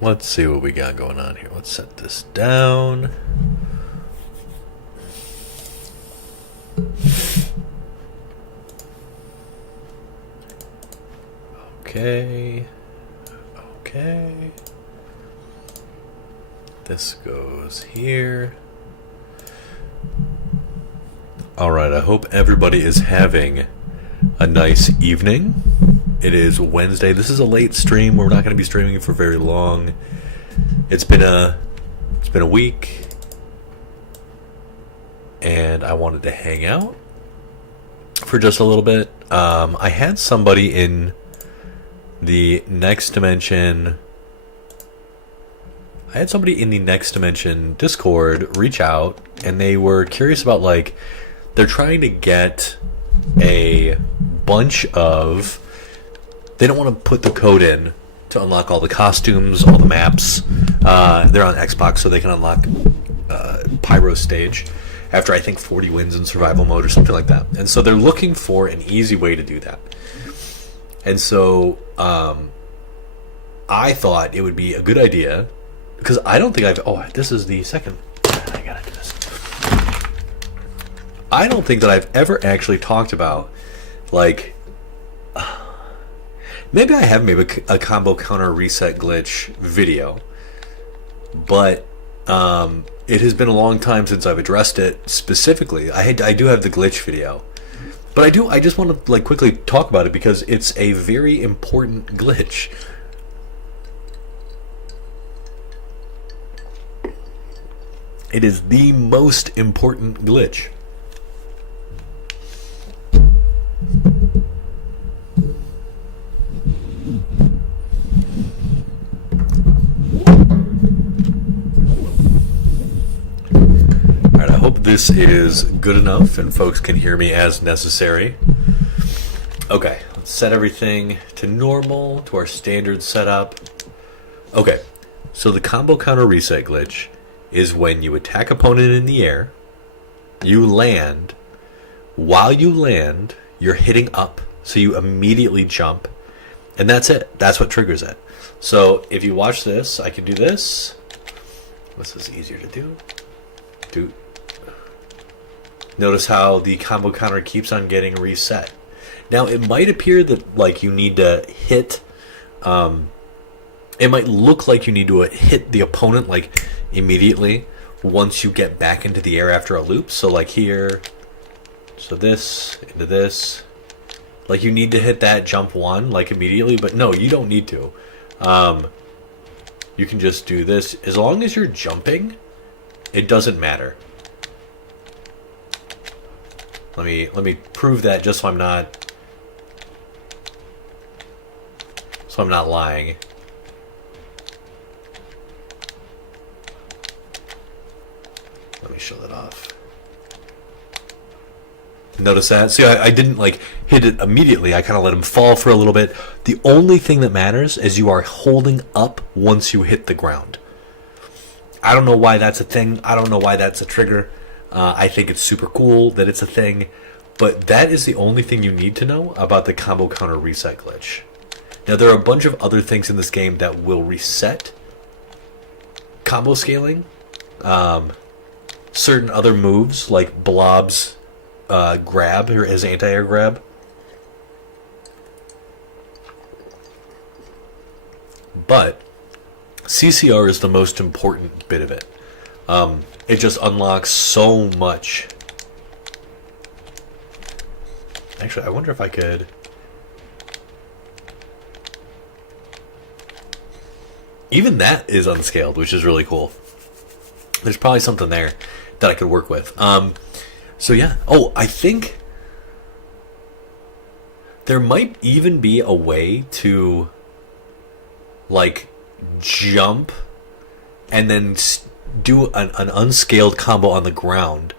let's see what we got going on here. Let's set this down. Okay. Okay. This goes here. Alright, I hope everybody is having a nice evening. It is Wednesday. This is a late stream. We're not going to be streaming for very long. It's been a week, and I wanted to hang out for just a little bit. I had somebody in the Next Dimension. I had somebody in the Next Dimension Discord reach out, and they were curious about, like, they're trying to get a bunch of. They don't want to put the code in to unlock all the costumes, all the maps. They're on Xbox, so they can unlock Pyro Stage after, I think, 40 wins in survival mode or something like that. And so they're looking for an easy way to do that. And so I thought it would be a good idea, because I don't think I've... Oh, this is the second... I gotta do this. I don't think that I've ever actually talked about, like... Maybe I have a combo counter reset glitch video, but it has been a long time since I've addressed it specifically. I do have the glitch video, but I just want to, like, quickly talk about it because it's a very important glitch. It is the most important glitch. Alright, I hope this is good enough and folks can hear me as necessary. Okay, let's set everything to normal, to our standard setup. Okay, so the combo counter reset glitch is when you attack opponent in the air, you land, while you land, you're hitting up, so you immediately jump, and that's it. That's what triggers it. So if you watch this, I can do this. This is easier to do. Notice how the combo counter keeps on getting reset. Now, it might appear that, like, you need to hit... it might look like you need to hit the opponent, like, immediately once you get back into the air after a loop. So, like, here... So this, into this... Like, you need to hit that jump one, like, immediately. But no, you don't need to. You can just do this. As long as you're jumping, it doesn't matter. Let me prove that just so I'm not lying. Let me show that off. Notice that? See, I didn't, like, hit it immediately. I kind of let him fall for a little bit. The only thing that matters is you are holding up once you hit the ground. I don't know why that's a thing. I don't know why that's a trigger. I think it's super cool that it's a thing. But that is the only thing you need to know about the combo counter reset glitch. Now, there are a bunch of other things in this game that will reset combo scaling. Certain other moves, like Blob's grab, or his anti-air grab. But CCR is the most important bit of it. It just unlocks so much. Actually, I wonder if I could... Even that is unscaled, which is really cool. There's probably something there that I could work with. So yeah. Oh, I think there might even be a way to, like, jump and then do an unscaled combo on the ground.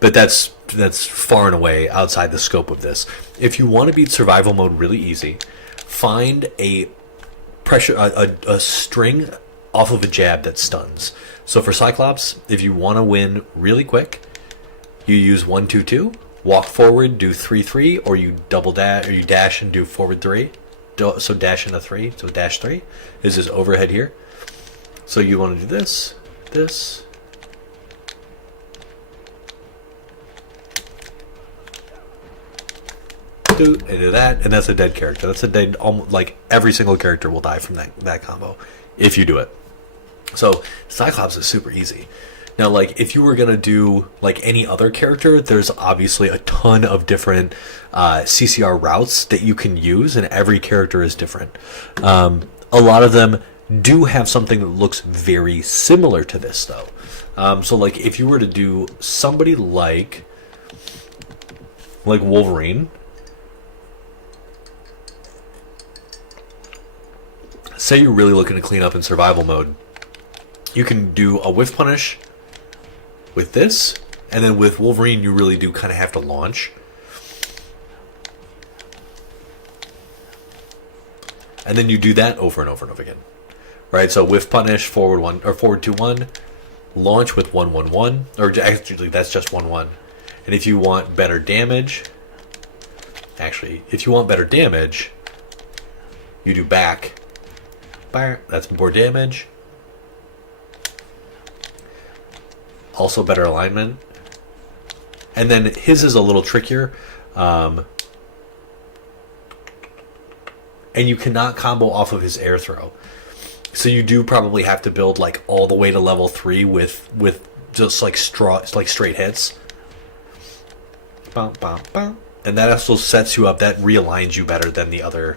But that's far and away outside the scope of this. If you want to beat survival mode really easy, find a string off of a jab that stuns. So for Cyclops, if you want to win really quick, you use 1-2-2, walk forward, do 3-3, or you double dash, or you dash and do forward 3. So dash into 3. So dash 3 is this overhead here. So you want to do this, this. And do that, and that's a dead character. That's a dead, like every single character will die from that combo if you do it. So Cyclops is super easy. Now, like, if you were going to do, like, any other character, there's obviously a ton of different CCR routes that you can use, and every character is different. A lot of them do have something that looks very similar to this, though. So, like, if you were to do somebody like Wolverine, say you're really looking to clean up in survival mode, you can do a whiff punish with this, and then with Wolverine you really do kind of have to launch. And then you do that over and over and over again. Right? So whiff punish, forward 1 or forward 2-1, launch with 1-1-1, or actually that's just 1-1. And if you want better damage, you do back. That's more damage. Also better alignment. And then his is a little trickier. And you cannot combo off of his air throw. So you do probably have to build like all the way to level 3 with just like straight hits. Bum, bum, bum. And that also sets you up, that realigns you better than the other.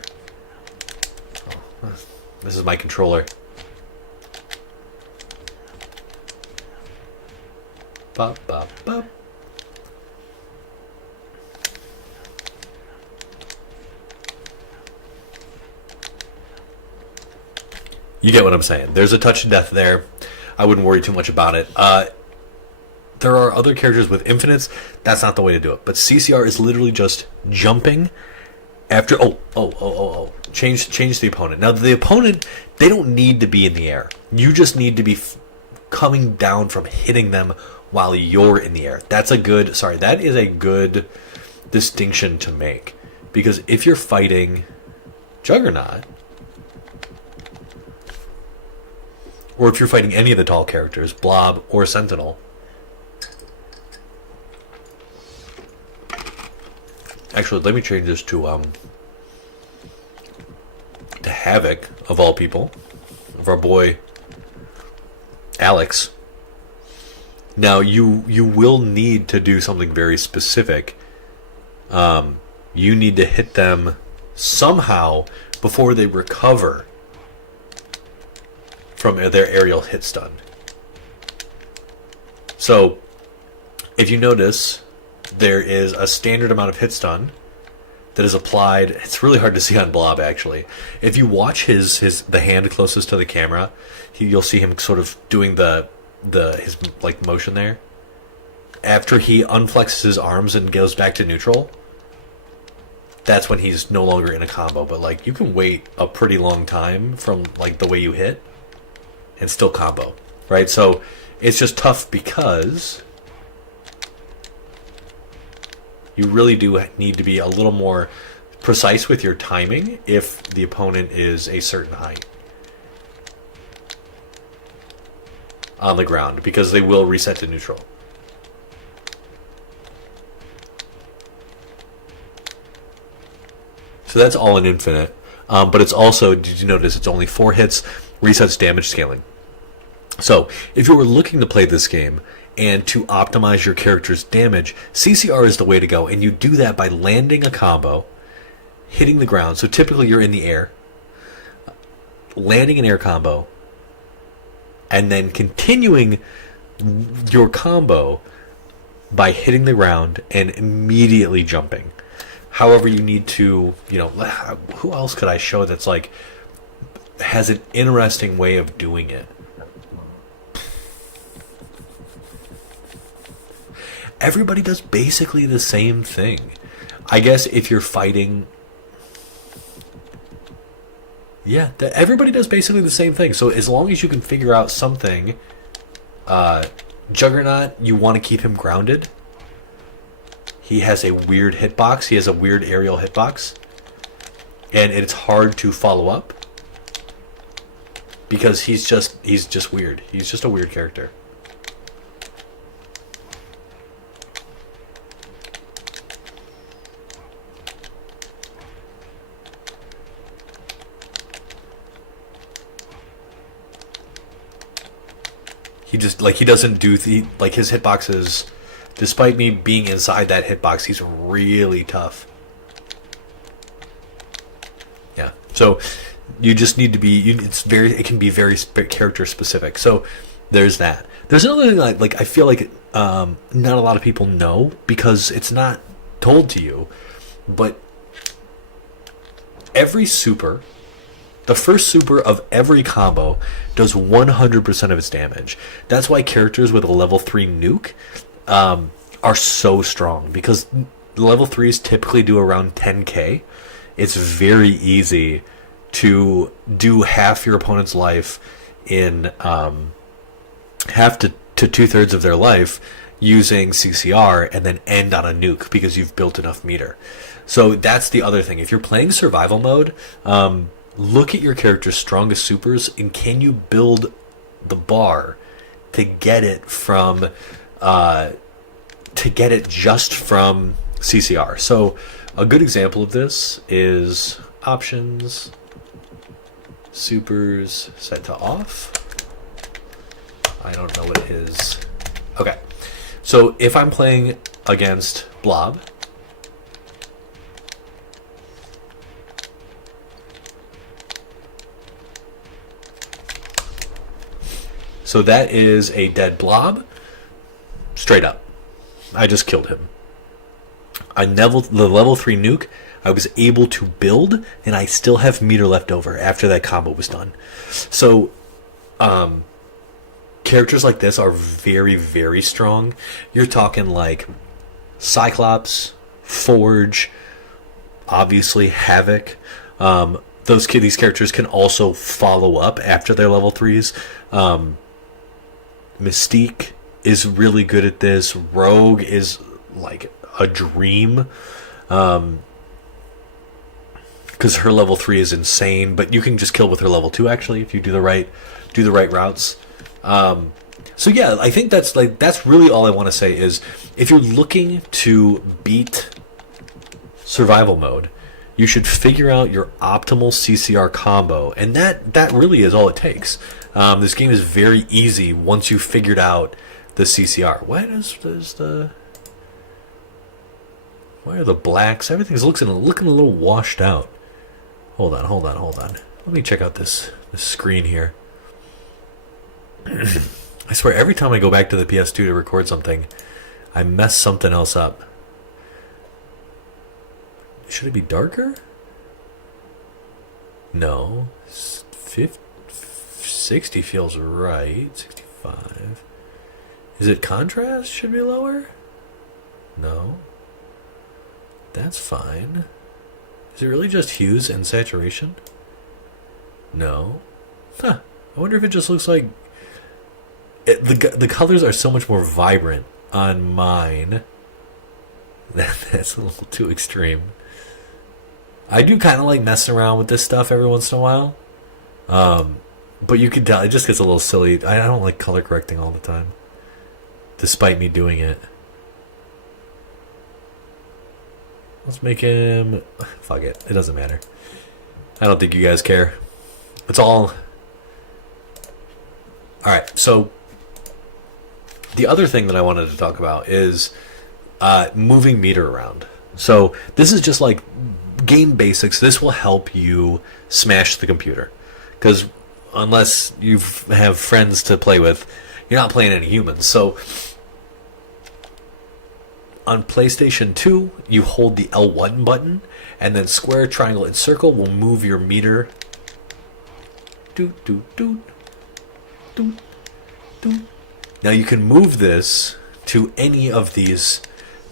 Oh, this is my controller. Bop, bop, bop. You get what I'm saying. There's a touch of death there. I wouldn't worry too much about it. There are other characters with infinites. That's not the way to do it. But CCR is literally just jumping after... Change the opponent. Now, the opponent, they don't need to be in the air. You just need to be coming down from hitting them while you're in the air. That is a good distinction to make. Because if you're fighting Juggernaut, or if you're fighting any of the tall characters, Blob or Sentinel, actually, let me change this to Havoc, of all people, of our boy Alex. Now, you will need to do something very specific. You need to hit them somehow before they recover from their aerial hit stun. So, if you notice, there is a standard amount of hit stun that is applied. It's really hard to see on Blob, actually. If you watch the hand closest to the camera, you'll see him sort of doing his like motion there. After he unflexes his arms and goes back to neutral, that's when he's no longer in a combo. But like, you can wait a pretty long time from like the way you hit and still combo, right? So it's just tough because you really do need to be a little more precise with your timing if the opponent is a certain height on the ground, because they will reset to neutral. So that's all in infinite. But it's also, did you notice, it's only 4 hits, resets damage scaling. So if you were looking to play this game and to optimize your character's damage, CCR is the way to go. And you do that by landing a combo, hitting the ground. So typically you're in the air, landing an air combo, and then continuing your combo by hitting the ground and immediately jumping. However, you need to, who else could I show that's like, has an interesting way of doing it? Everybody does basically the same thing. I guess if you're fighting... Yeah, everybody does basically the same thing. So as long as you can figure out something... Juggernaut, you want to keep him grounded. He has a weird hitbox. He has a weird aerial hitbox. and it's hard to follow up because he's just weird. He's just a weird character. He doesn't do his hitboxes. Despite me being inside that hitbox, he's really tough. Yeah. So you just need to be. It can be very character specific. So there's that. There's another thing I feel like not a lot of people know because it's not told to you, but every super. The first super of every combo does 100% of its damage. That's why characters with a level 3 nuke are so strong, because level 3s typically do around 10k. It's very easy to do half your opponent's life in half to 2/3 of their life using CCR and then end on a nuke because you've built enough meter. So that's the other thing. If you're playing survival mode, look at your character's strongest supers and can you build the bar to get it from just from CCR. So a good example of this is options, supers set to off. I don't know what it is. Okay, so if I'm playing against Blob, so that is a dead Blob, straight up. I just killed him. The level 3 nuke, I was able to build, and I still have meter left over after that combo was done. So, characters like this are very, very strong. You're talking like Cyclops, Forge, obviously Havoc. These characters can also follow up after their level 3s. Mystique is really good at this. Rogue is like a dream, because her level 3 is insane. But you can just kill with her level 2 actually if you do the right routes. So yeah, I think that's really all I want to say is if you're looking to beat survival mode, you should figure out your optimal CCR combo, and that really is all it takes. This game is very easy once you've figured out the CCR. Why are the blacks? Everything's looking a little washed out. Hold on. Let me check out this screen here. I swear, every time I go back to the PS2 to record something, I mess something else up. Should it be darker? No. 60 feels right. 65. Is it contrast? Should be lower? No. That's fine. Is it really just hues and saturation? No. Huh. I wonder if it just looks like... The colors are so much more vibrant on mine. That's a little too extreme. I do kind of like messing around with this stuff every once in a while. But you can tell, it just gets a little silly. I don't like color correcting all the time, despite me doing it. Let's make him... Fuck it. It doesn't matter. I don't think you guys care. It's all... Alright, so... The other thing that I wanted to talk about is moving meter around. So this is just like game basics. This will help you smash the computer. Because unless you have friends to play with, you're not playing any humans. So on PlayStation 2, you hold the L1 button, and then square, triangle, and circle will move your meter. Doot, doot, doot. Doot, doot. Now you can move this to any of these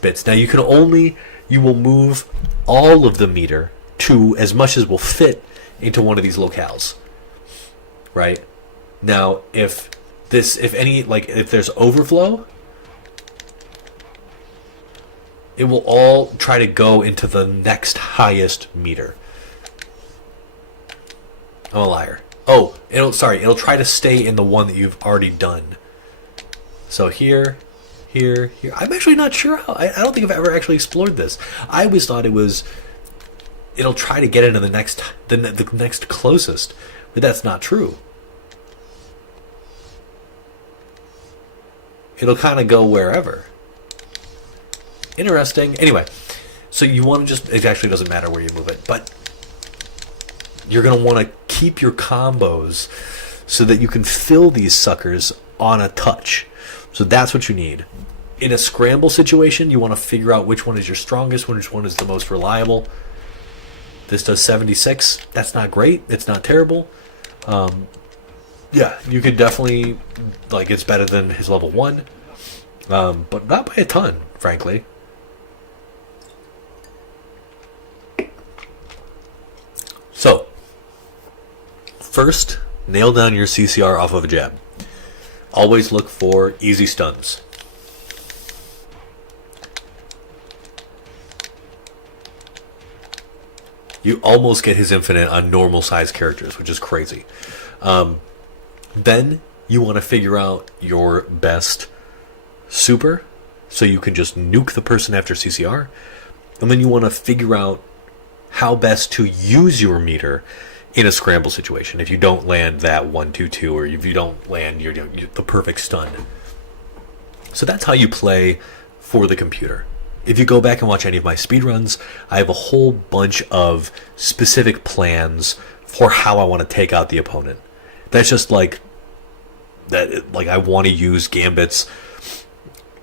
bits. Now you will move all of the meter to as much as will fit into one of these locales. Right? Now if there's overflow, it will all try to go into the next highest meter. I'm a liar. Oh, it'll try to stay in the one that you've already done. So here, here, here. I'm actually not sure how. I don't think I've ever actually explored this. I always thought it'll try to get into the next closest, but that's not true. It'll kind of go wherever. Interesting. Anyway, so you want to it actually doesn't matter where you move it, but you're going to want to keep your combos so that you can fill these suckers on a touch. So that's what you need. In a scramble situation, you want to figure out which one is your strongest, which one is the most reliable. This does 76. That's not great. It's not terrible. Yeah, you could definitely, it's better than his level 1. But not by a ton, frankly. So, first, nail down your CCR off of a jab. Always look for easy stuns. You almost get his infinite on normal size characters, which is crazy. Then you want to figure out your best super, so you can just nuke the person after CCR. And then you want to figure out how best to use your meter in a scramble situation. If you don't land that 1-2-2, or if you don't land the perfect stun. So that's how you play for the computer. If you go back and watch any of my speedruns, I have a whole bunch of specific plans for how I want to take out the opponent. That's just I want to use Gambit's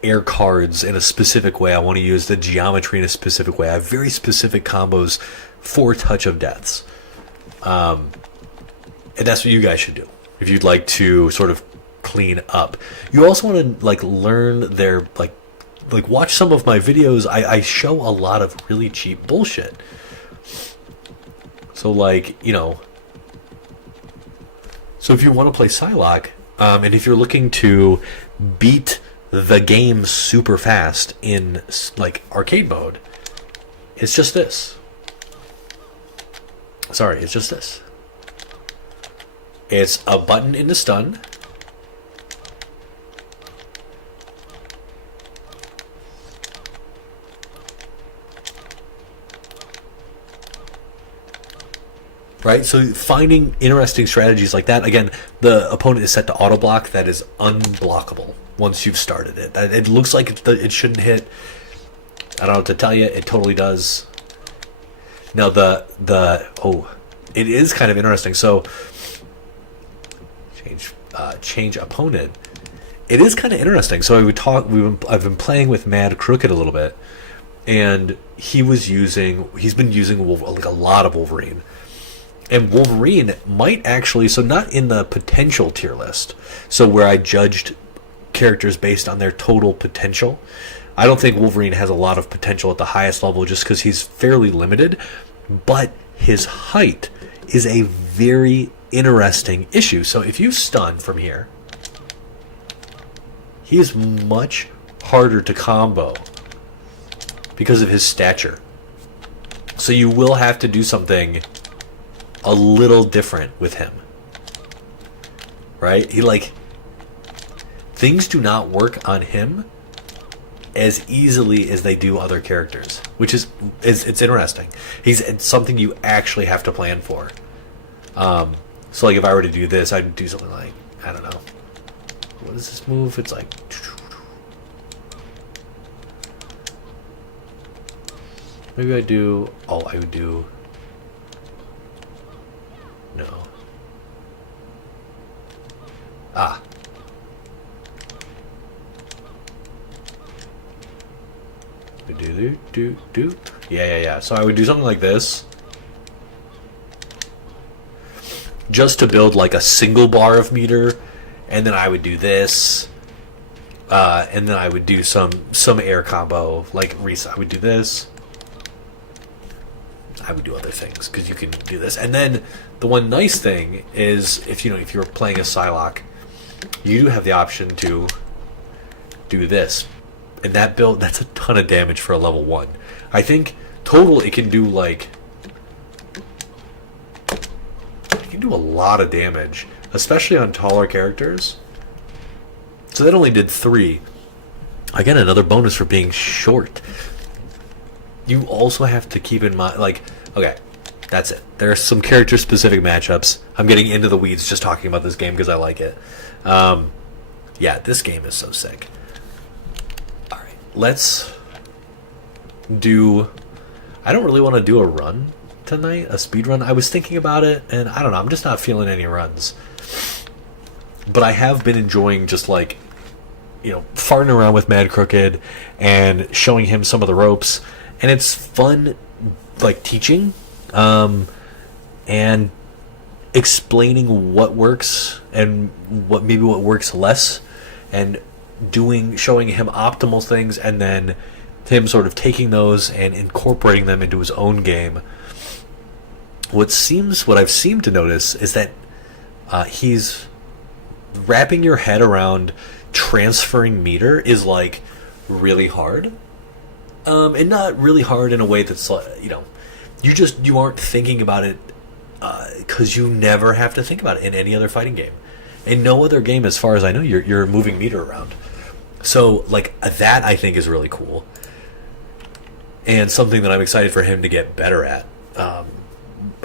air cards in a specific way. I want to use the geometry in a specific way. I have very specific combos for Touch of Deaths. And that's what you guys should do if you'd like to sort of clean up. You also want to learn their watch some of my videos. I show a lot of really cheap bullshit. So so if you want to play Psylocke, and if you're looking to beat the game super fast in arcade mode, it's just this. Sorry, it's just this. It's a button in the stun. Right, so finding interesting strategies like that. Again, the opponent is set to auto block. That is unblockable once you've started it. It looks like it shouldn't hit. I don't know what to tell you. It totally does. Now it is kind of interesting. So change opponent. It is kind of interesting. So I've been playing with Mad Crooked a little bit, and he's been using a lot of Wolverine. And Wolverine might actually, so not in the potential tier list, so where I judged characters based on their total potential. I don't think Wolverine has a lot of potential at the highest level just because he's fairly limited, but his height is a very interesting issue. So if you stun from here, he is much harder to combo because of his stature. So you will have to do something a little different with him, right? Things do not work on him as easily as they do other characters, which is it's interesting. It's something you actually have to plan for. So if I were to do this, I'd do something like, I don't know, what is this move? It's maybe I would do no. Do. Yeah. So I would do something like this, just to build a single bar of meter, and then I would do this, and then I would do some air combo Reese. I would do this. I would do other things because you can do this. And then the one nice thing is if you're playing a Psylocke, you do have the option to do this. And that build, that's a ton of damage for a level 1. I think total it can do do a lot of damage, especially on taller characters. So that only did 3. Again, another bonus for being short. You also have to keep in mind, like, okay, that's it. There are some character-specific matchups. I'm getting into the weeds just talking about this game because I like it. Yeah, this game is so sick. All right, let's do... I don't really want to do a run tonight, a speed run. I was thinking about it, and I don't know, I'm just not feeling any runs. But I have been enjoying just, like, you know, farting around with Mad Crooked and showing him some of the ropes. And it's fun, like, teaching and explaining what works and what works less, and showing him optimal things, and then him sort of taking those and incorporating them into his own game. What I've seemed to notice is that he's wrapping your head around transferring meter is, like, really hard. And not really hard in a way that's, you know, you aren't thinking about it because you never have to think about it in any other fighting game. In no other game, as far as I know, you're moving meter around. So, like, that I think is really cool. And something that I'm excited for him to get better at.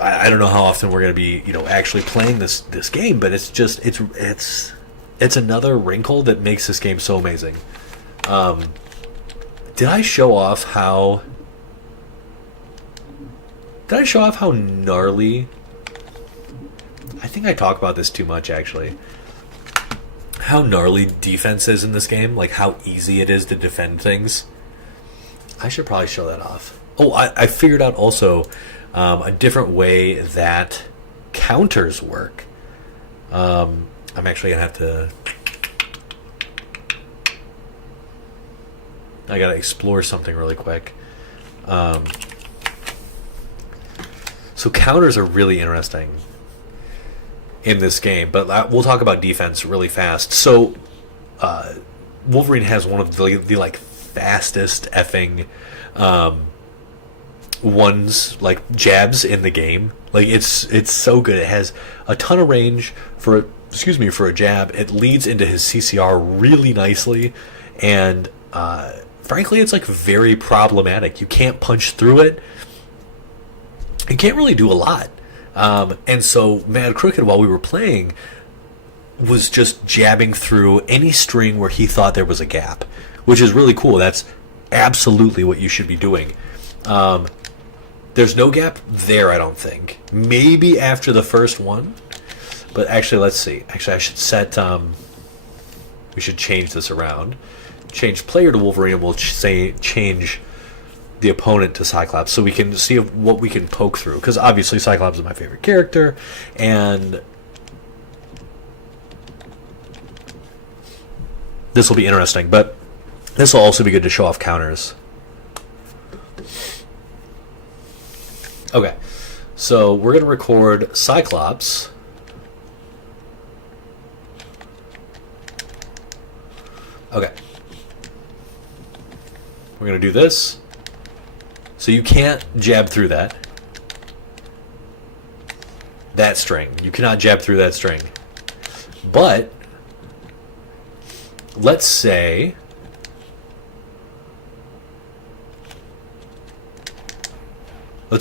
I don't know how often we're going to be, you know, actually playing this game, but it's just, it's another wrinkle that makes this game so amazing. Did I show off how gnarly? I think I talk about this too much, actually. How gnarly defense is in this game, like how easy it is to defend things. I should probably show that off. Oh, I figured out also a different way that counters work. I'm actually gonna have to... I gotta explore something really quick. So counters are really interesting in this game, but we'll talk about defense really fast. So Wolverine has one of the like fastest effing like jabs in the game. Like it's so good. It has a ton of range for a jab. It leads into his CCR really nicely, and frankly, it's like very problematic. You can't punch through it. You can't really do a lot. And so Mad Crooked, while we were playing, was just jabbing through any string where he thought there was a gap, which is really cool. That's absolutely what you should be doing. There's no gap there, I don't think. Maybe after the first one. But actually, let's see. Actually, I should set... we should change this around. Change player to Wolverine, and we'll change the opponent to Cyclops, so we can see what we can poke through. Because obviously Cyclops is my favorite character, and this will be interesting. But this will also be good to show off counters. Okay, so we're going to record Cyclops. Okay. We're going to do this. So you can't jab through that string. You cannot jab through that string. But let's say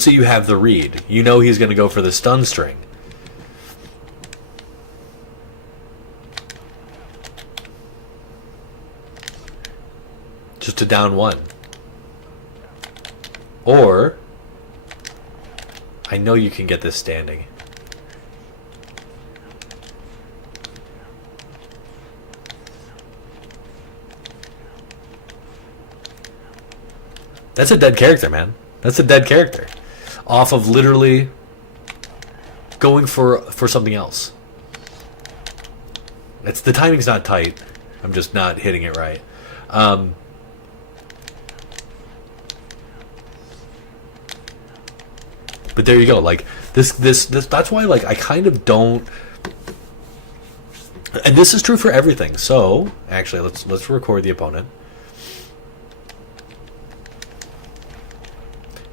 you have the read. You know he's going to go for the stun string. Just to down one. Or, I know you can get this standing. That's a dead character, man. That's a dead character. Off of literally going for something else. The timing's not tight. I'm just not hitting it right. But there you go. Like this. That's why, like, I kind of don't. And this is true for everything. So actually, let's record the opponent.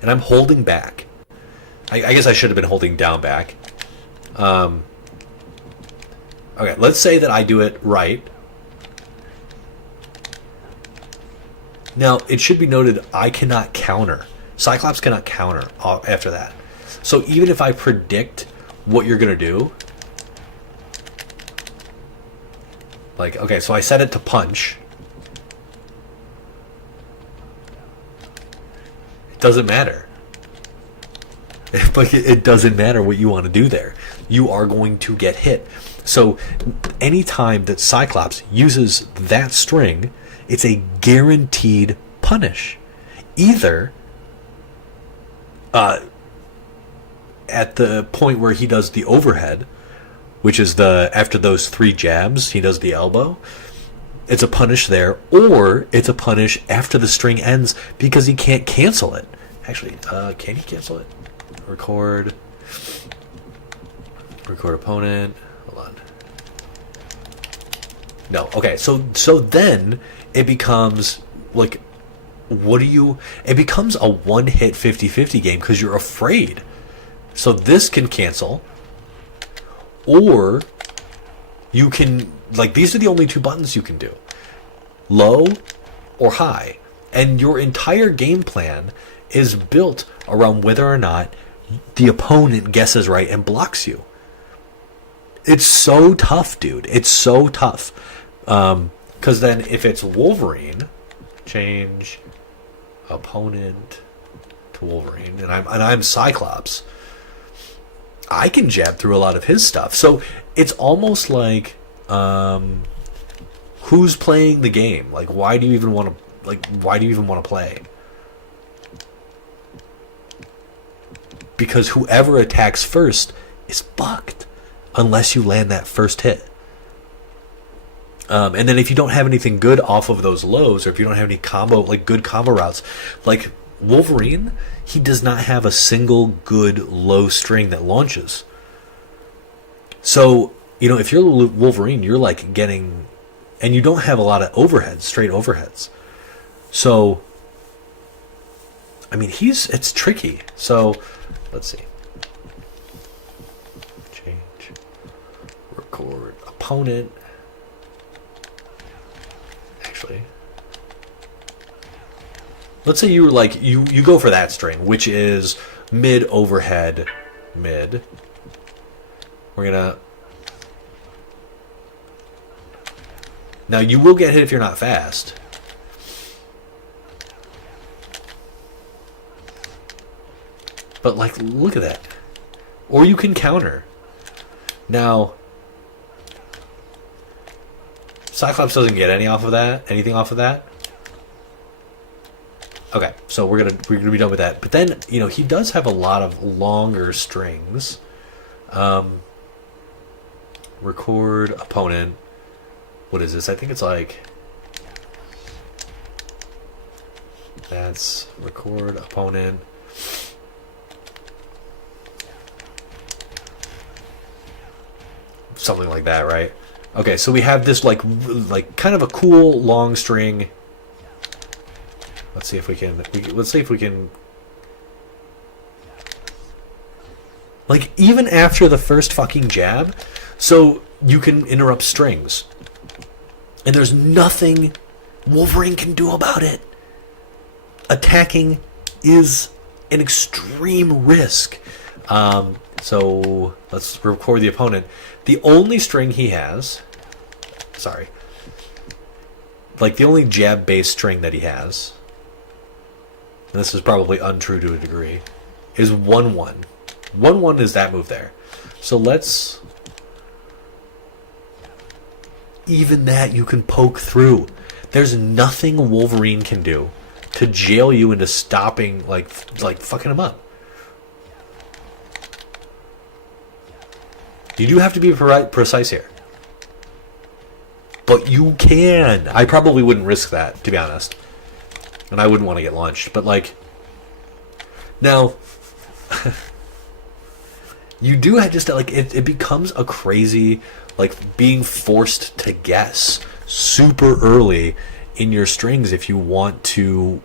And I'm holding back. I guess I should have been holding down back. Okay, let's say that I do it right. Now, it should be noted I cannot counter. Cyclops cannot counter after that. So even if I predict what you're going to do, like, okay, so I set it to punch. It doesn't matter. Like, it doesn't matter what you want to do there. You are going to get hit. So anytime that Cyclops uses that string, it's a guaranteed punish. Either at the point where he does the overhead, which is after those 3 jabs, he does the elbow. It's a punish there, or it's a punish after the string ends because he can't cancel it. Actually, can he cancel it? Record opponent. Hold on. No. Okay. So then it becomes like, it becomes a one-hit 50-50 game because you're afraid. So this can cancel, or you can, like, these are the only 2 buttons you can do. Low or high. And your entire game plan is built around whether or not the opponent guesses right and blocks you. It's so tough, dude. It's so tough. Because then if it's Wolverine, change opponent to Wolverine, and I'm Cyclops, I can jab through a lot of his stuff. So it's almost like, who's playing the game? Like, why do you even want to play? Because whoever attacks first is fucked unless you land that first hit. And then if you don't have anything good off of those lows, or if you don't have any good combo routes, like Wolverine, he does not have a single good low string that launches. So, if you're Wolverine, you're like getting, and you don't have a lot of overheads, straight overheads. So, I mean, it's tricky. So, let's see. Change. Record opponent. Actually, let's say you were like, you go for that string, which is mid overhead mid. We're gonna, now you will get hit if you're not fast. But like, look at that. Or you can counter. Now, Cyclops doesn't get anything off of that. Okay, so we're gonna be done with that. But then, he does have a lot of longer strings. Record opponent. What is this? I think it's like, that's record opponent. Something like that, right? Okay, so we have this like kind of a cool long string. Let's see if we can. Like, even after the first fucking jab, so you can interrupt strings, and there's nothing Wolverine can do about it. Attacking is an extreme risk. So let's record the opponent. The only string he has, the only jab-based string that he has, and this is probably untrue to a degree, is 1-1. 1-1 is that move there. So let's, even that you can poke through. There's nothing Wolverine can do to jail you into stopping, like fucking him up. You do have to be precise here. But you can. I probably wouldn't risk that, to be honest. And I wouldn't want to get launched. But, now, you do have just, it becomes a crazy, being forced to guess super early in your strings if you want to,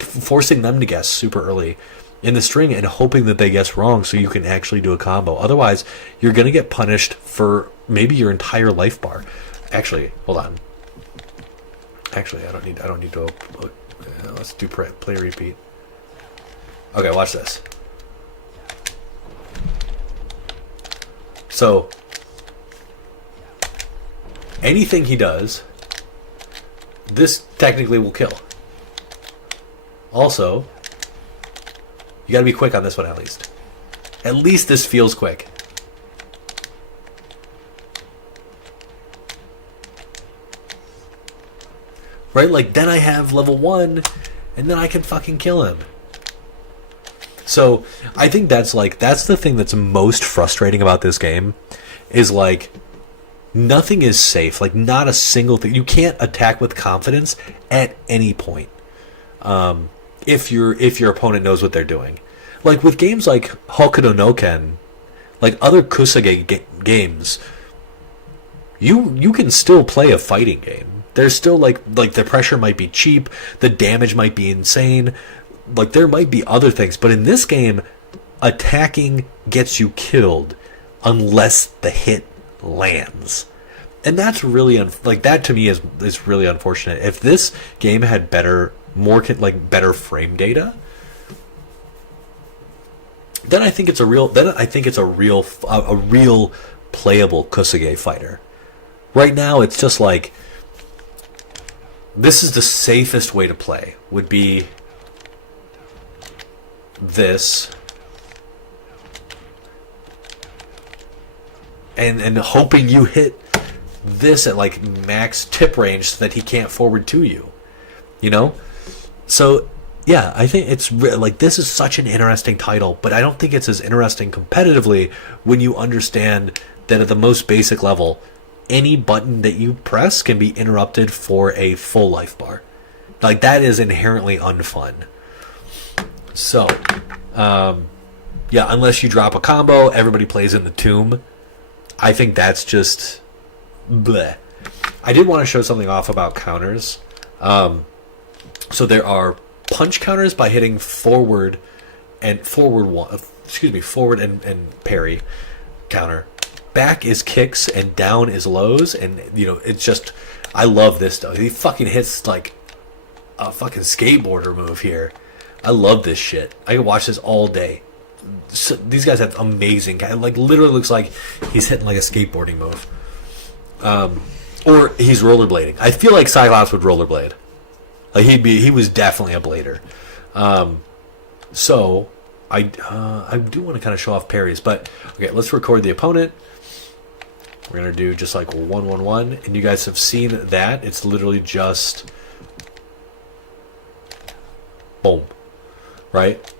forcing them to guess super early in the string and hoping that they guess wrong so you can actually do a combo. Otherwise, you're going to get punished for maybe your entire life bar. Actually, hold on. Actually, I don't need to let's do play repeat. Okay, watch this. So anything he does, this technically will kill. Also, you gotta be quick on this one at least. At least this feels quick. Right? Like, then I have level 1, and then I can fucking kill him. So, I think that's the thing that's most frustrating about this game, is like, nothing is safe. Like, not a single thing. You can't attack with confidence at any point. If your opponent knows what they're doing. Like, with games like Hokuto no Ken, like other Kusage games, you can still play a fighting game. There's still like the pressure might be cheap, the damage might be insane, like there might be other things, but in this game, attacking gets you killed unless the hit lands. And that's really that to me is really unfortunate. If this game had better frame data, then I think it's a real playable Kusage fighter. Right now it's just like, this is the safest way to play, would be this, and hoping you hit this at like max tip range so that he can't forward to you, you know? So yeah, I think it's like, this is such an interesting title, but I don't think it's as interesting competitively when you understand that at the most basic level, any button that you press can be interrupted for a full life bar. Like, that is inherently unfun. So, yeah, unless you drop a combo, everybody plays in the tomb. I think that's just bleh. I did want to show something off about counters. So there are punch counters by hitting forward and parry counter. Back is kicks and down is lows, and it's just, I love this stuff. He fucking hits like a fucking skateboarder move here. I love this shit. I can watch this all day. So, these guys have amazing, like literally looks like he's hitting like a skateboarding move. Or he's rollerblading. I feel like Cyclops would rollerblade. Like he was definitely a blader. So I do want to kind of show off parries, but okay, let's record the opponent. We're gonna do just like 1-1-1, and you guys have seen that. It's literally just boom, right?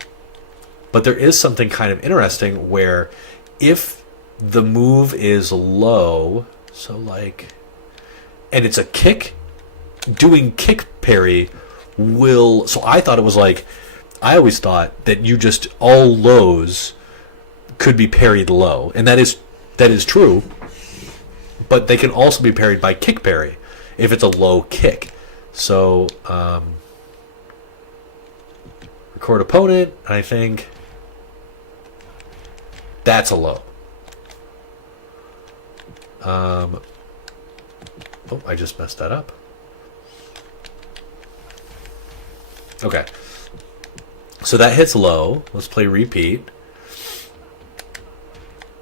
But there is something kind of interesting where if the move is low, so like, and it's a kick, doing kick parry will, so I thought it was like, I always thought that you just, all lows could be parried low, and that is true, but they can also be parried by kick parry if it's a low kick. So record opponent, and I think that's a low. Oh, I just messed that up. Okay. So that hits low. Let's play repeat.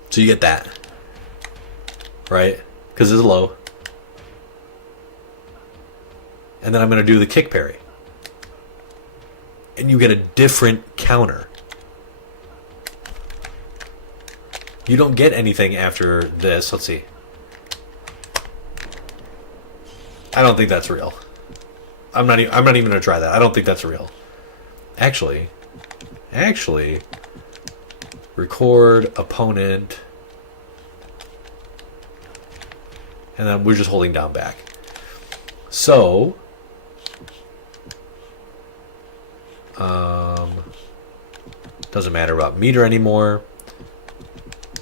So you get that. Right? Because it's low. And then I'm going to do the kick parry. And you get a different counter. You don't get anything after this. Let's see. I don't think that's real. I'm not even going to try that. I don't think that's real. Actually, record opponent, and then we're just holding down back. So, doesn't matter about meter anymore.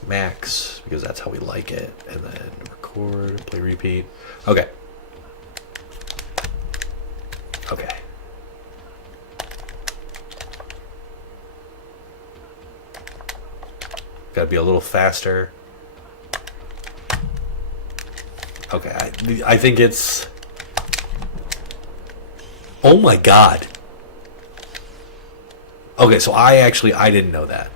Max, because that's how we like it. And then record, play repeat. Okay. Okay. Got to be a little faster. Okay, I think it's... Oh my god. Okay, so I didn't know that.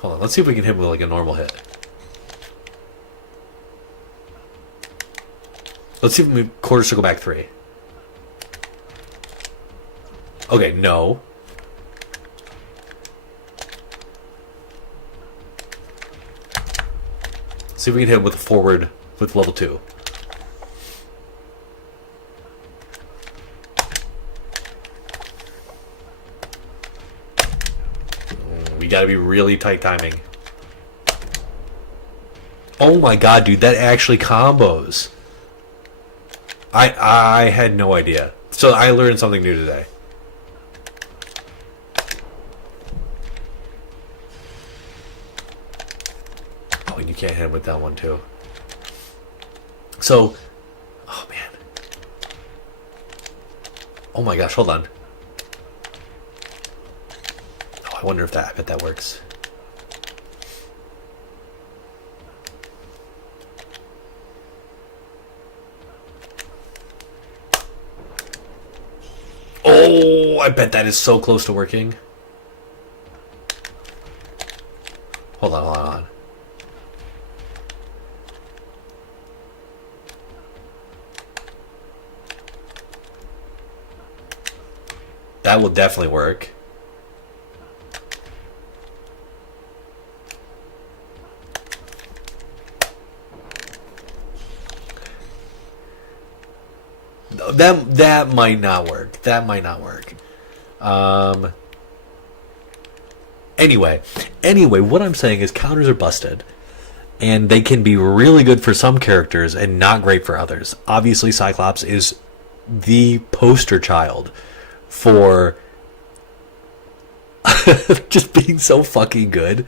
Hold on, let's see if we can hit him with like a normal hit. Let's see if we quarter circle back 3. Okay, no. See if we can hit him with a forward with level 2. We gotta be really tight timing. Oh my god, dude, that actually combos. I had no idea. So I learned something new today. Oh, and you can't hit him with that one too. So, oh man. Oh my gosh, hold on. Oh, I wonder if I bet that works. Oh, I bet that is so close to working. Hold on. That will definitely work. That might not work. That might not work. Anyway, what I'm saying is counters are busted. And they can be really good for some characters and not great for others. Obviously, Cyclops is the poster child for just being so fucking good.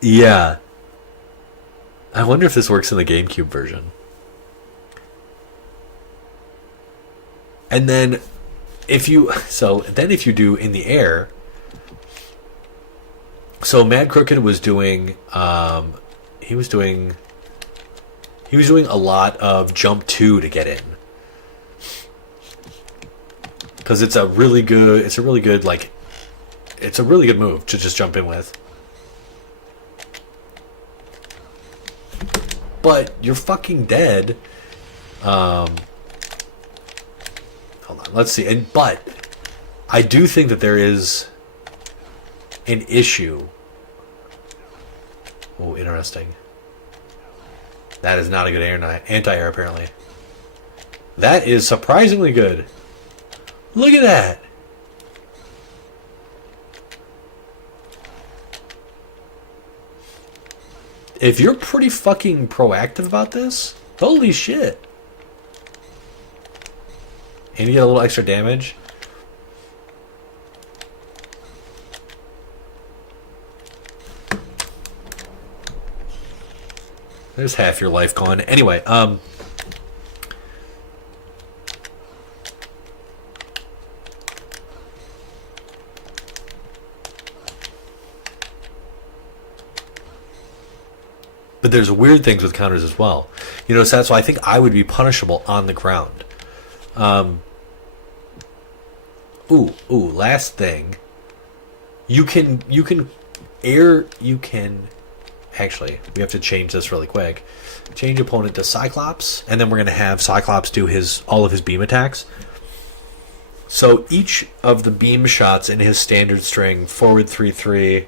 Yeah. I wonder if this works in the GameCube version. And then if you do in the air, so Mad Crooked was doing he was doing a lot of jump 2 to get in. Cuz it's a really good move to just jump in with. But you're fucking dead. Hold on, let's see. But I do think that there is an issue. Oh, interesting. That is not a good anti-air, apparently. That is surprisingly good. Look at that. If you're pretty fucking proactive about this, holy shit. And you get a little extra damage. There's half your life gone. Anyway, but there's weird things with counters as well. You know, so that's why I think I would be punishable on the ground. Last thing. You can actually, we have to change this really quick. Change opponent to Cyclops, and then we're going to have Cyclops do all of his beam attacks. So each of the beam shots in his standard string, forward 3-3,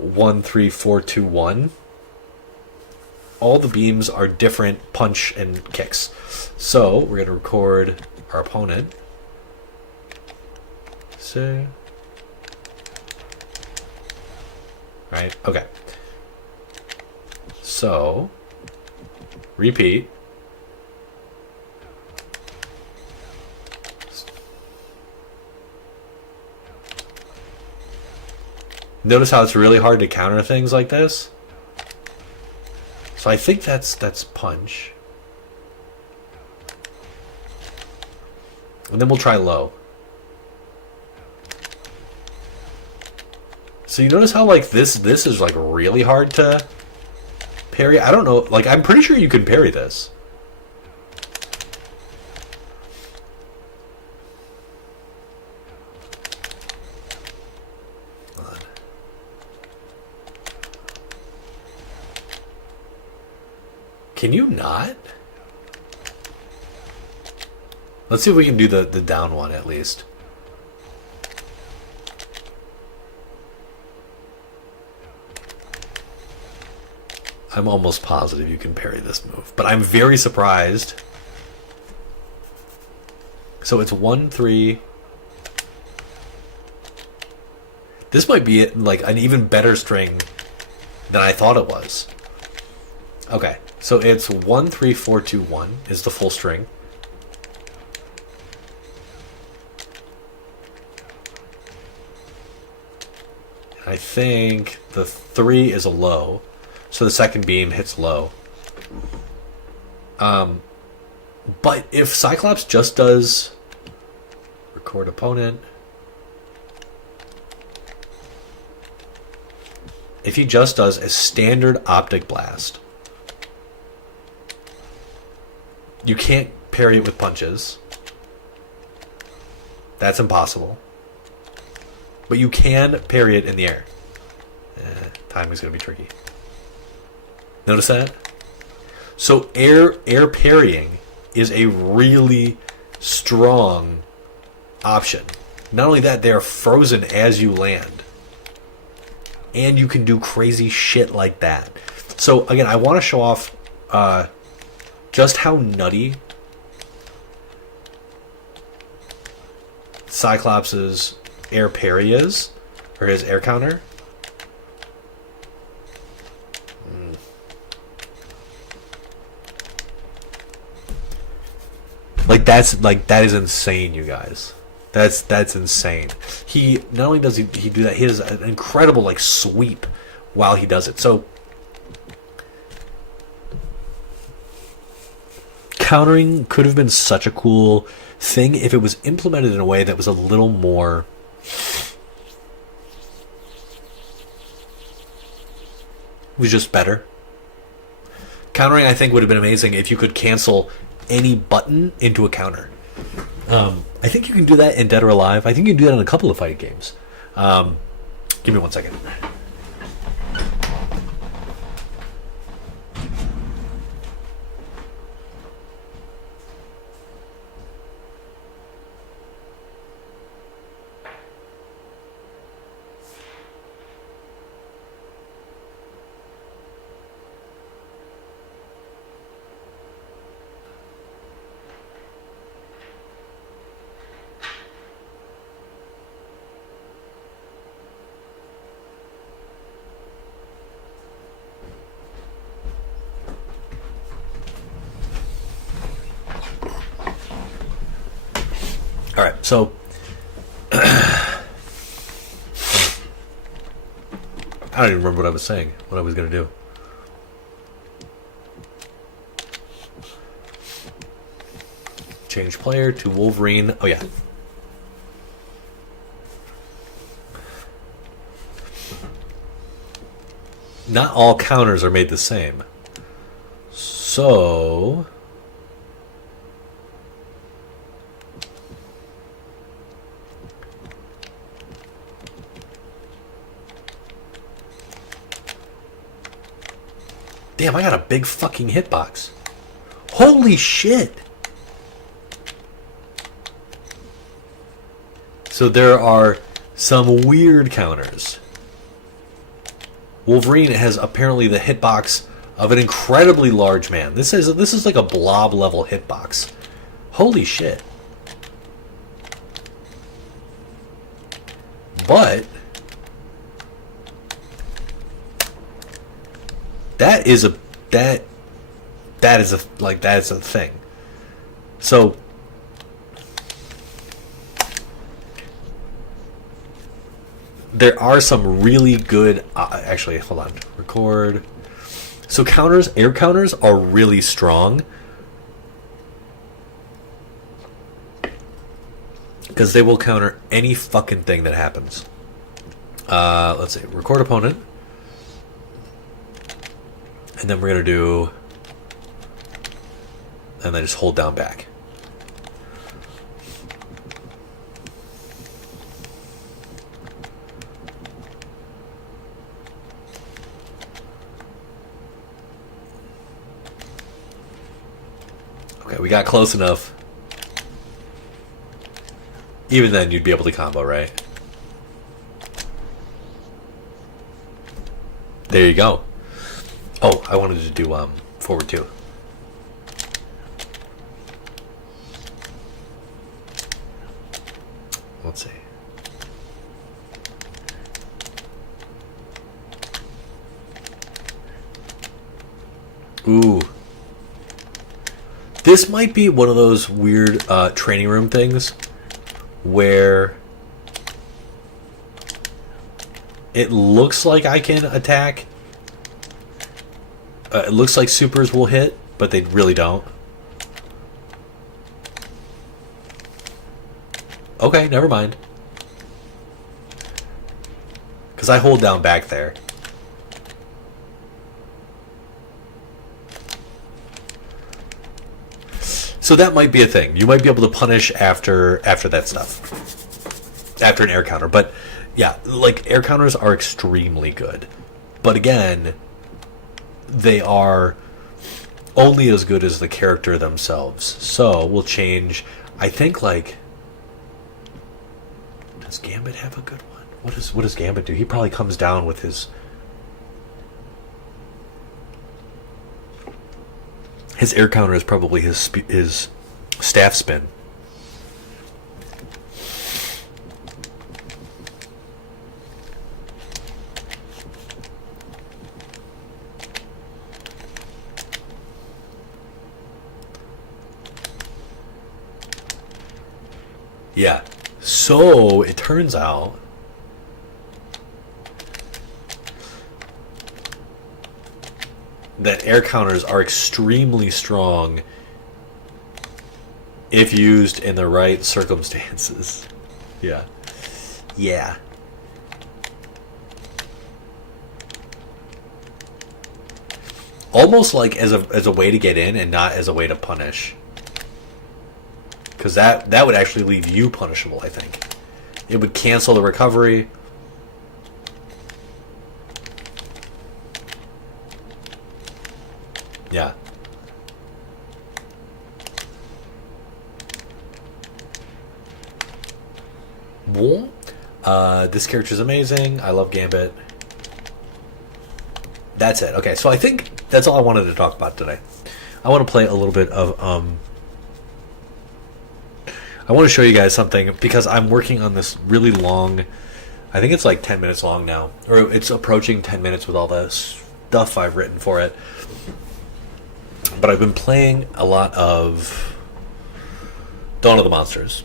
1-3-4-2-1, all the beams are different punch and kicks. So we're going to record our opponent. So, right, okay. So, repeat. Notice how it's really hard to counter things like this? So I think that's punch. And then we'll try low. So you notice how like this is like really hard to parry? I don't know, like I'm pretty sure you can parry this. Can you not? Let's see if we can do the down one at least. I'm almost positive you can parry this move, but I'm very surprised. So it's 1-3. This might be like an even better string than I thought it was. Okay, so it's 1-3-4-2-1 is the full string. I think the 3 is a low, so the second beam hits low. But if Cyclops just does record opponent, if he just does a standard optic blast, you can't parry it with punches. That's impossible. But you can parry it in the air. Timing's going to be tricky. Notice that? So air parrying is a really strong option. Not only that, they're frozen as you land. And you can do crazy shit like that. So again, I want to show off just how nutty Cyclops' air parry is, or his air counter. That is insane, you guys. That's insane. He not only does he do that, he has an incredible like sweep while he does it. So countering could have been such a cool thing if it was implemented in a way that was a little more was just better. Countering, I think, would have been amazing if you could cancel any button into a counter. I think you can do that in Dead or Alive. I think you can do that in a couple of fighting games. Give me 1 second. All right, so I don't even remember what I was saying, what I was going to do. Change player to Wolverine. Oh, yeah. Not all counters are made the same. So damn, I got a big fucking hitbox. Holy shit. So there are some weird counters. Wolverine has apparently the hitbox of an incredibly large man. This is like a blob level hitbox. Holy shit. But that is a thing. So there are some really good actually, hold on. Record. So air counters are really strong. because they will counter any fucking thing that happens. Let's see, record opponent, and then we're gonna do, and then just hold down back. Okay, we got close enough. Even then, you'd be able to combo, right? There you go. Oh, I wanted to do forward two. Let's see. Ooh. This might be one of those weird training room things where it looks like I can attack. It looks like supers will hit, but they really don't. Okay, never mind. Because I hold down back there. So that might be a thing. You might be able to punish after that stuff. After an air counter. But yeah, like air counters are extremely good. But again, they are only as good as the character themselves. So we'll change, I think, like, does Gambit have a good one? What does Gambit do? He probably comes down with his air counter is probably his staff spin. Yeah. So it turns out that air counters are extremely strong if used in the right circumstances. Yeah. Yeah. Almost like as a way to get in and not as a way to punish. Because that would actually leave you punishable, I think. It would cancel the recovery. Yeah. Bon. This character's amazing. I love Gambit. That's it. Okay, so I think that's all I wanted to talk about today. I want to play a little bit of I want to show you guys something because I'm working on this really long, I think it's like 10 minutes long now, or it's approaching 10 minutes with all the stuff I've written for it. But I've been playing a lot of Dawn of the Monsters.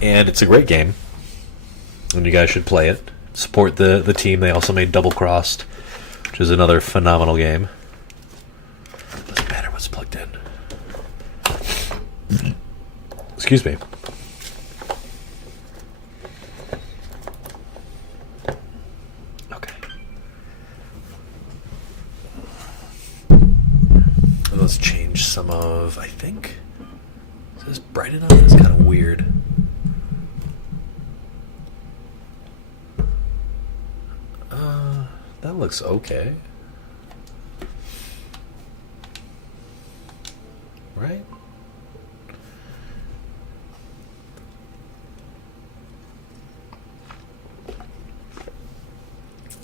And it's a great game. And you guys should play it. Support the team. They also made Double Crossed, which is another phenomenal game. Doesn't matter what's plugged in. Excuse me. Okay. Let's change some of, I think, is this bright enough? It's kind of weird. That looks okay. Right?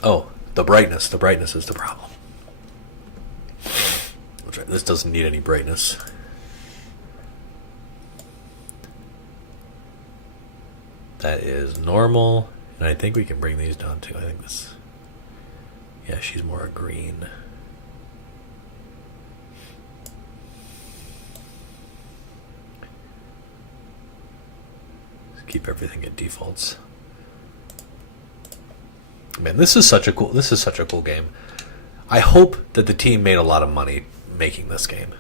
Oh, the brightness. The brightness is the problem. That's right. This doesn't need any brightness. That is normal. And I think we can bring these down too. I think this... Yeah, she's more a green. Just keep everything at defaults. Man, this is such a cool game. I hope that the team made a lot of money making this game.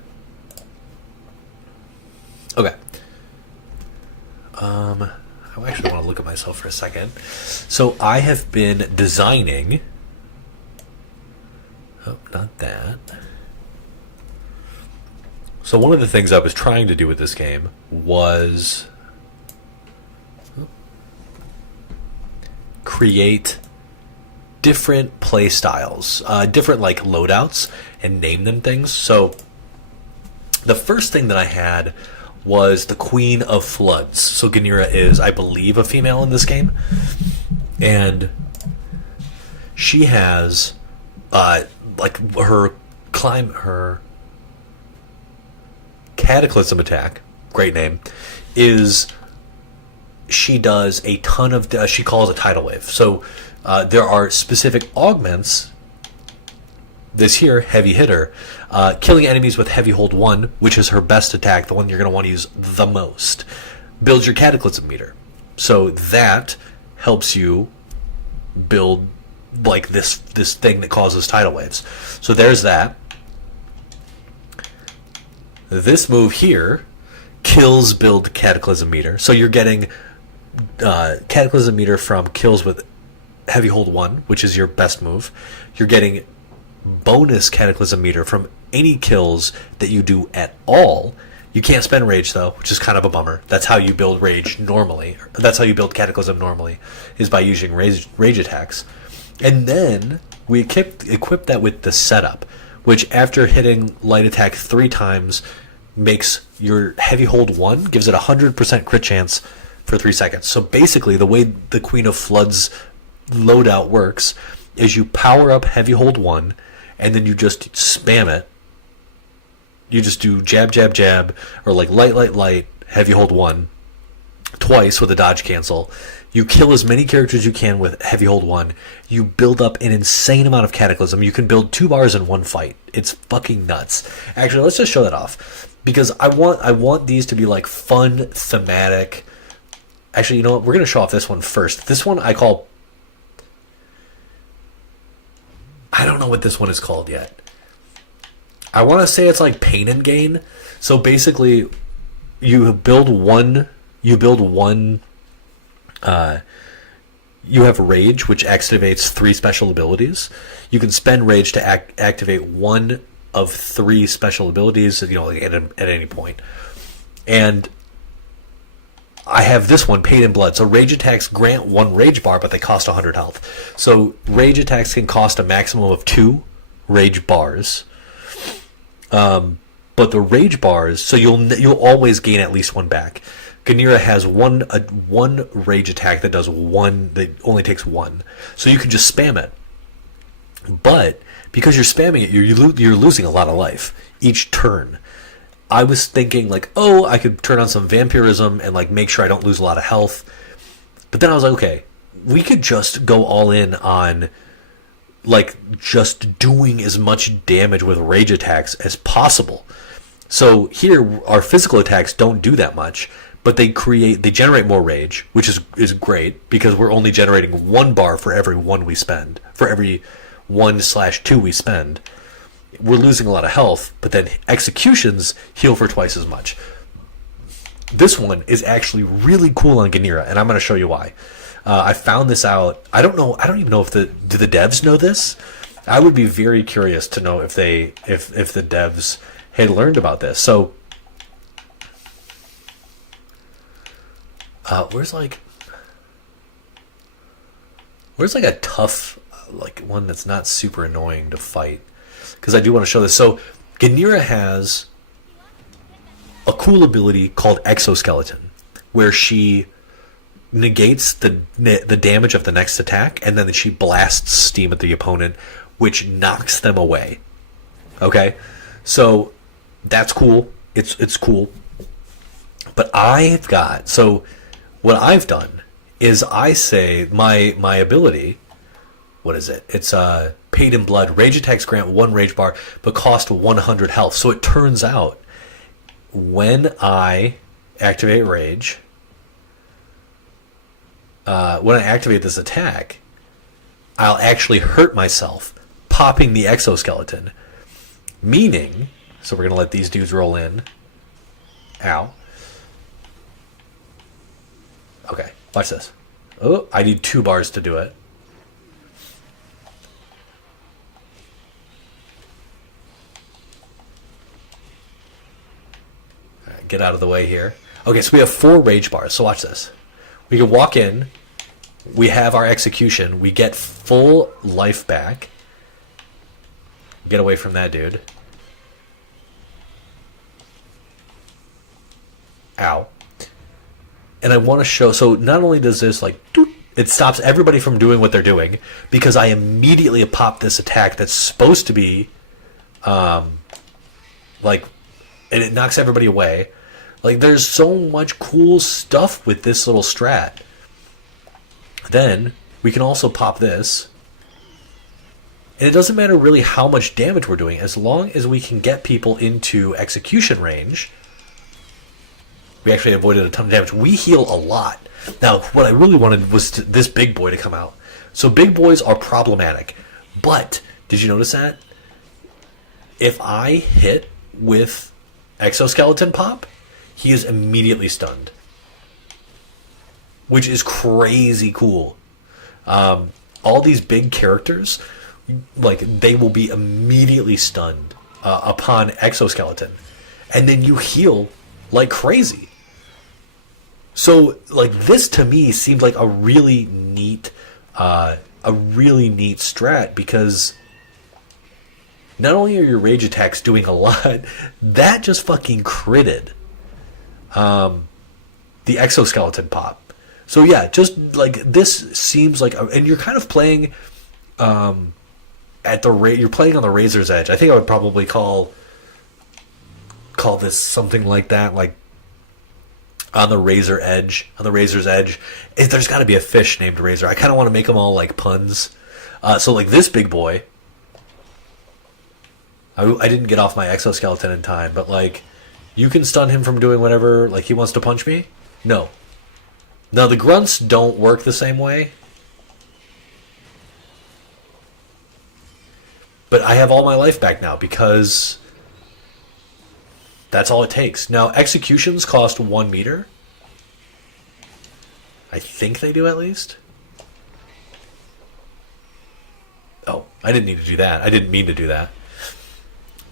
Okay. I actually want to look at myself for a second. So I have been designing. Oh, not that. So one of the things I was trying to do with this game was create different play styles, different like loadouts, and name them things. So the first thing that I had was the Queen of Floods. So Ganira is, I believe, a female in this game, and she has like her Cataclysm attack, great name, is she does a ton of, she calls a tidal wave. So there are specific augments. This here, heavy hitter, killing enemies with heavy hold 1, which is her best attack, the one you're going to want to use the most, builds your Cataclysm meter. So that helps you build like this thing that causes tidal waves. So there's that. This move here kills build Cataclysm meter. So you're getting Cataclysm meter from kills with heavy hold 1, which is your best move. You're getting bonus Cataclysm meter from any kills that you do at all. You can't spend rage though, which is kind of a bummer. That's how you build rage normally. That's how you build Cataclysm normally, is by using rage attacks. And then we equip that with the setup, which after hitting light attack 3 times makes your heavy hold 1, gives it 100% crit chance for 3 seconds. So basically the way the Queen of Floods loadout works is you power up heavy hold 1, and then you just spam it. You just do jab, jab, jab, or like light, light, light, heavy hold 1, twice with a dodge cancel. You kill as many characters as you can with heavy hold 1. You build up an insane amount of Cataclysm. You can build 2 bars in one fight. It's fucking nuts. Actually, let's just show that off, because I want these to be like fun, thematic. Actually, you know what? We're gonna show off this one first. This one I call. I don't know what this one is called yet. I want to say it's like Pain and Gain. So basically, you build one. You have Rage, which activates 3 special abilities. You can spend Rage to activate 1 of 3 special abilities, like at any point. And I have this one, Pain and Blood. So Rage attacks grant 1 Rage bar, but they cost 100 health. So Rage attacks can cost a maximum of 2 Rage bars. But the Rage bars, so you'll always gain at least 1 back. Ganira has one Rage attack that does 1, that only takes 1. So you can just spam it. But because you're spamming it, you're losing a lot of life each turn. I was thinking like, oh, I could turn on some vampirism and like make sure I don't lose a lot of health. But then I was like, okay, we could just go all in on like just doing as much damage with rage attacks as possible. So here our physical attacks don't do that much, but they generate more rage, which is great because we're only generating 1 bar for every 1 we spend. For every 1/2 we spend. We're losing a lot of health, but then executions heal for twice as much. This one is actually really cool on Ganira, and I'm going to show you why. I found this out. I don't even know if do the devs know this. I would be very curious to know if the devs had learned about this. So, where's like a tough like one that's not super annoying to fight? Because I do want to show this. So Ganira has a cool ability called Exoskeleton, where she negates the damage of the next attack, and then she blasts steam at the opponent, which knocks them away. Okay, so that's cool. It's cool. But what I've done is I say my ability. What is it? It's Paid in Blood. Rage attacks grant 1 rage bar, but cost 100 health. So it turns out when I activate rage, when I activate this attack, I'll actually hurt myself popping the exoskeleton. Meaning, so we're going to let these dudes roll in. Ow. Okay, watch this. Oh, I need 2 bars to do it. All right, get out of the way here. Okay, so we have 4 rage bars. So watch this. We can walk in. We have our execution. We get full life back. Get away from that dude. Ow. And I want to show, so not only does this like, it stops everybody from doing what they're doing, because I immediately pop this attack that's supposed to be, like, and it knocks everybody away. Like, there's so much cool stuff with this little strat. Then, we can also pop this. And it doesn't matter really how much damage we're doing, as long as we can get people into execution range. We actually avoided a ton of damage. We heal a lot. Now, what I really wanted was this big boy to come out. So big boys are problematic. But, did you notice that? If I hit with exoskeleton pop, he is immediately stunned. Which is crazy cool. All these big characters, like, they will be immediately stunned upon exoskeleton. And then you heal like crazy. So, like, this to me seemed like a really neat strat, because not only are your rage attacks doing a lot, that just fucking critted the exoskeleton pop. So yeah, just like this seems like, and you're kind of playing you're playing on the razor's edge. I think I would probably call this something like that, like on the razor's edge. There's got to be a fish named Razor. I kind of want to make them all like puns. So like this big boy, I didn't get off my exoskeleton in time, but like, you can stun him from doing whatever. Like, he wants to punch me? No. Now the grunts don't work the same way, but I have all my life back now because that's all it takes. Now, executions cost 1 meter. I think they do, at least. Oh, I didn't need to do that. I didn't mean to do that.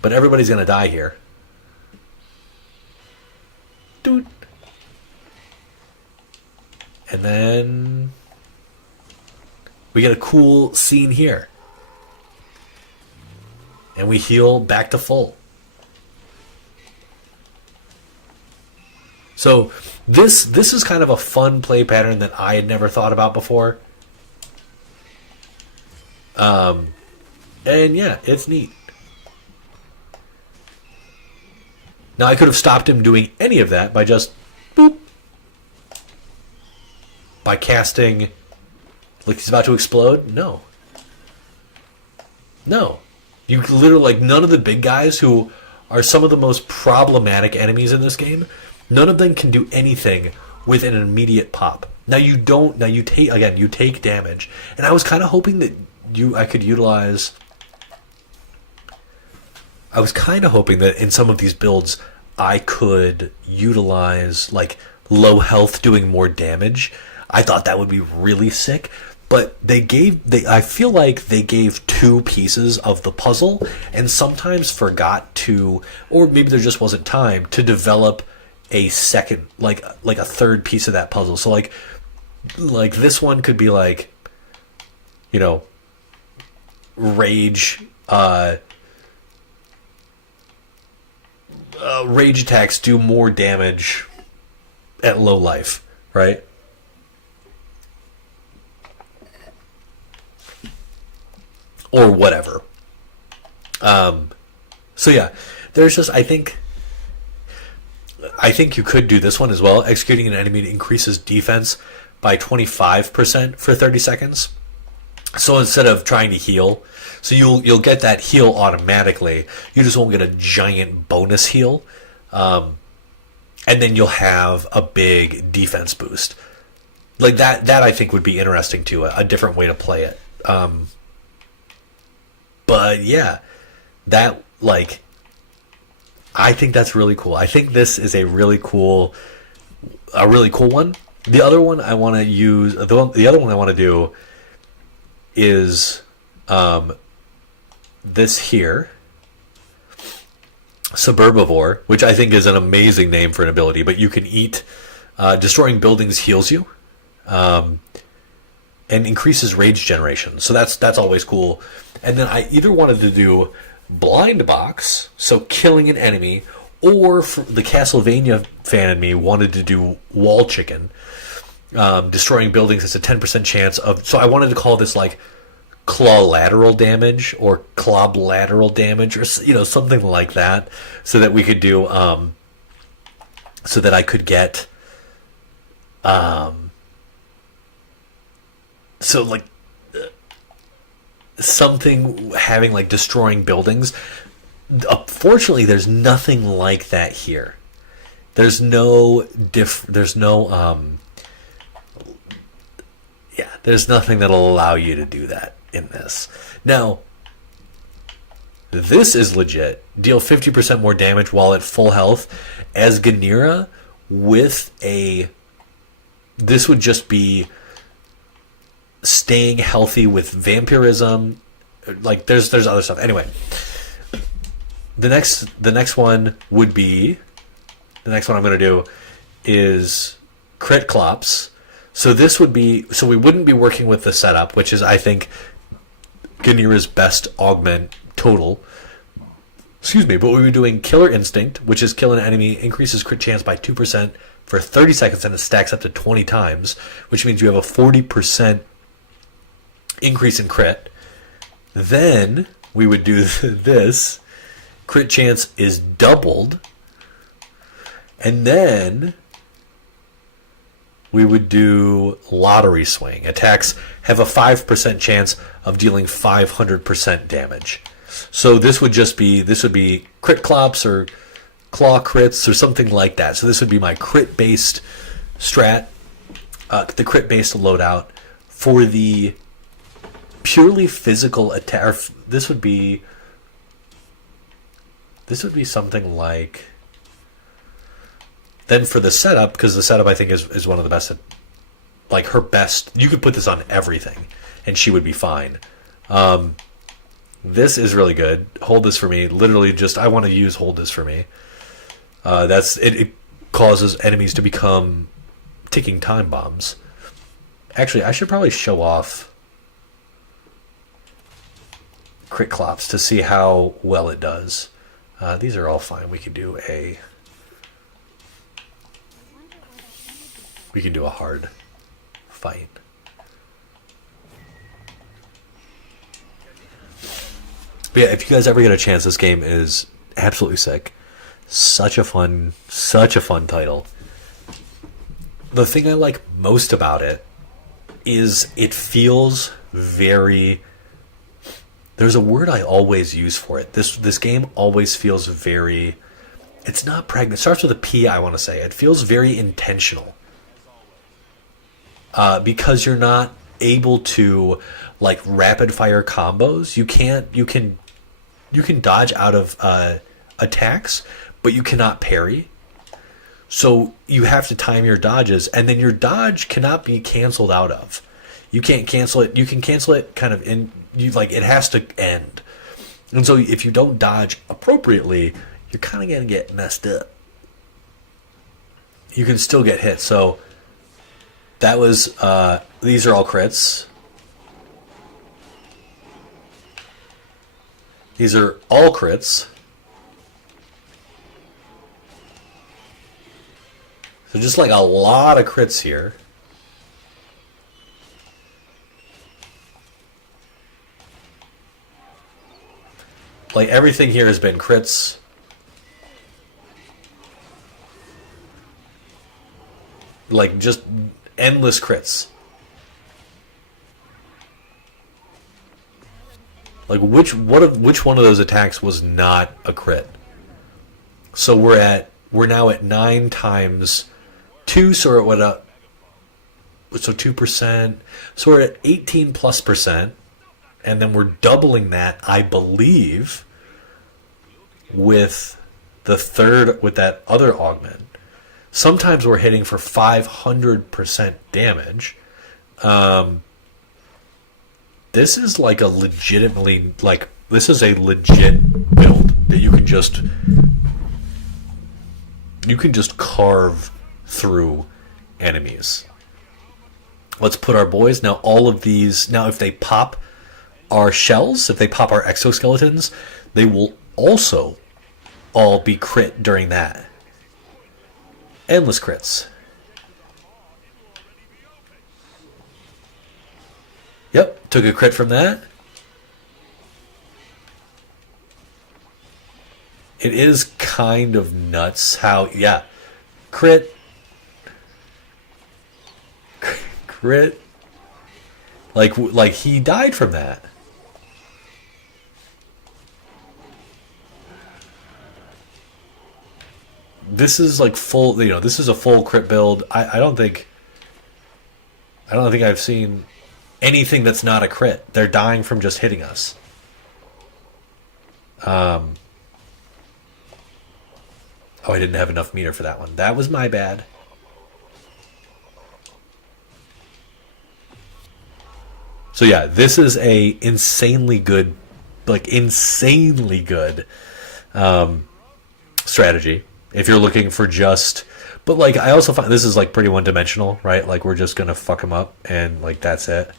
But everybody's going to die here. Dude. And then we get a cool scene here. And we heal back to full. So this is kind of a fun play pattern that I had never thought about before. And yeah, it's neat. Now I could have stopped him doing any of that by just boop. By casting like he's about to explode? No. No. You literally, like, none of the big guys who are some of the most problematic enemies in this game, none of them can do anything with an immediate pop. Now you take damage. And I was kind of hoping that I was kind of hoping that in some of these builds I could utilize like low health doing more damage. I thought that would be really sick, but I feel like they gave 2 pieces of the puzzle and sometimes forgot to, or maybe there just wasn't time to develop a second, like a third piece of that puzzle. So like this one could be like, you know, rage attacks do more damage at low life, right? Or whatever. So yeah, there's just, I think you could do this one as well. Executing an enemy increases defense by 25% for 30 seconds. So instead of trying to heal, so you'll get that heal automatically. You just won't get a giant bonus heal. And then you'll have a big defense boost. Like that I think would be interesting too, a different way to play it. But yeah, that, like, I think that's really cool. I think this is a really cool one. The other one I want to use, the other one I want to do is this here, Suburbivore, which I think is an amazing name for an ability, but you can eat, destroying buildings heals you, and increases rage generation. So that's always cool. And then I either wanted to do blind box, so killing an enemy, or for the Castlevania fan in me wanted to do wall chicken, destroying buildings. It's a 10% chance of. So I wanted to call this like claw lateral damage or clob lateral damage, or something like that, so that we could do, so that I could get, so like something having like destroying buildings. Fortunately, there's nothing like that here. There's no there's nothing that'll allow you to do that in this. Now, this is legit. Deal 50% more damage while at full health as Ganira with a. This would just be staying healthy with vampirism. Like there's other stuff. Anyway, the next one would be, the next one I'm going to do is crit clops. So this would be, so we wouldn't be working with the setup, which is I think Ganira's best augment total. Excuse me, but we were doing Killer Instinct, which is kill an enemy, increases crit chance by 2% for 30 seconds, and it stacks up to 20 times, which means you have a 40% increase in crit. Then we would do this. Crit chance is doubled. And then we would do Lottery Swing. Attacks have a 5% chance of dealing 500% damage. So this would be crit clops or claw crits or something like that. So this would be my crit-based strat, the crit-based loadout. For the purely physical attack, this would be something like. Then for the setup, because the setup I think is one of the best, like her best. You could put this on everything, and she would be fine. This is really good. Hold this for me. Literally, just I want to use hold this for me. It causes enemies to become ticking time bombs. Actually, I should probably show off crit clops to see how well it does. These are all fine. We could do a hard fight. But yeah, if you guys ever get a chance, this game is absolutely sick. Such a fun title. The thing I like most about it is it feels very. There's a word I always use for it. This game always feels very. It's not pregnant. It starts with a P. I want to say it feels very intentional. Because you're not able to like rapid fire combos. You can dodge out of attacks, but you cannot parry. So you have to time your dodges, and then your dodge cannot be canceled out of. You can't cancel it. You can cancel it kind of in. It has to end. And so if you don't dodge appropriately, you're kind of going to get messed up. You can still get hit. So that was, these are all crits. These are all crits. So just like a lot of crits here. Like everything here has been crits. Like just endless crits. Like which one of those attacks was not a crit? So we're now at 9 times 2, so we're at what so 2%. So we're at 18+%. And then we're doubling that, I believe, with that other augment. Sometimes we're hitting for 500% damage. This is like a legitimately, like, this is a legit build that you can just carve through enemies. Let's put our boys. Now all of these, now if they pop our shells, if they pop our exoskeletons, they will also all be crit during that. Endless crits. Yep, took a crit from that. It is kind of nuts how, yeah, crit, crit, like he died from that. This is like full, this is a full crit build. I don't think I've seen anything that's not a crit. They're dying from just hitting us. Oh, I didn't have enough meter for that one. That was my bad. So yeah, this is a insanely good strategy. If you're looking for just... But like, I also find this is like pretty one-dimensional, right? Like, we're just gonna fuck them up and like that's it.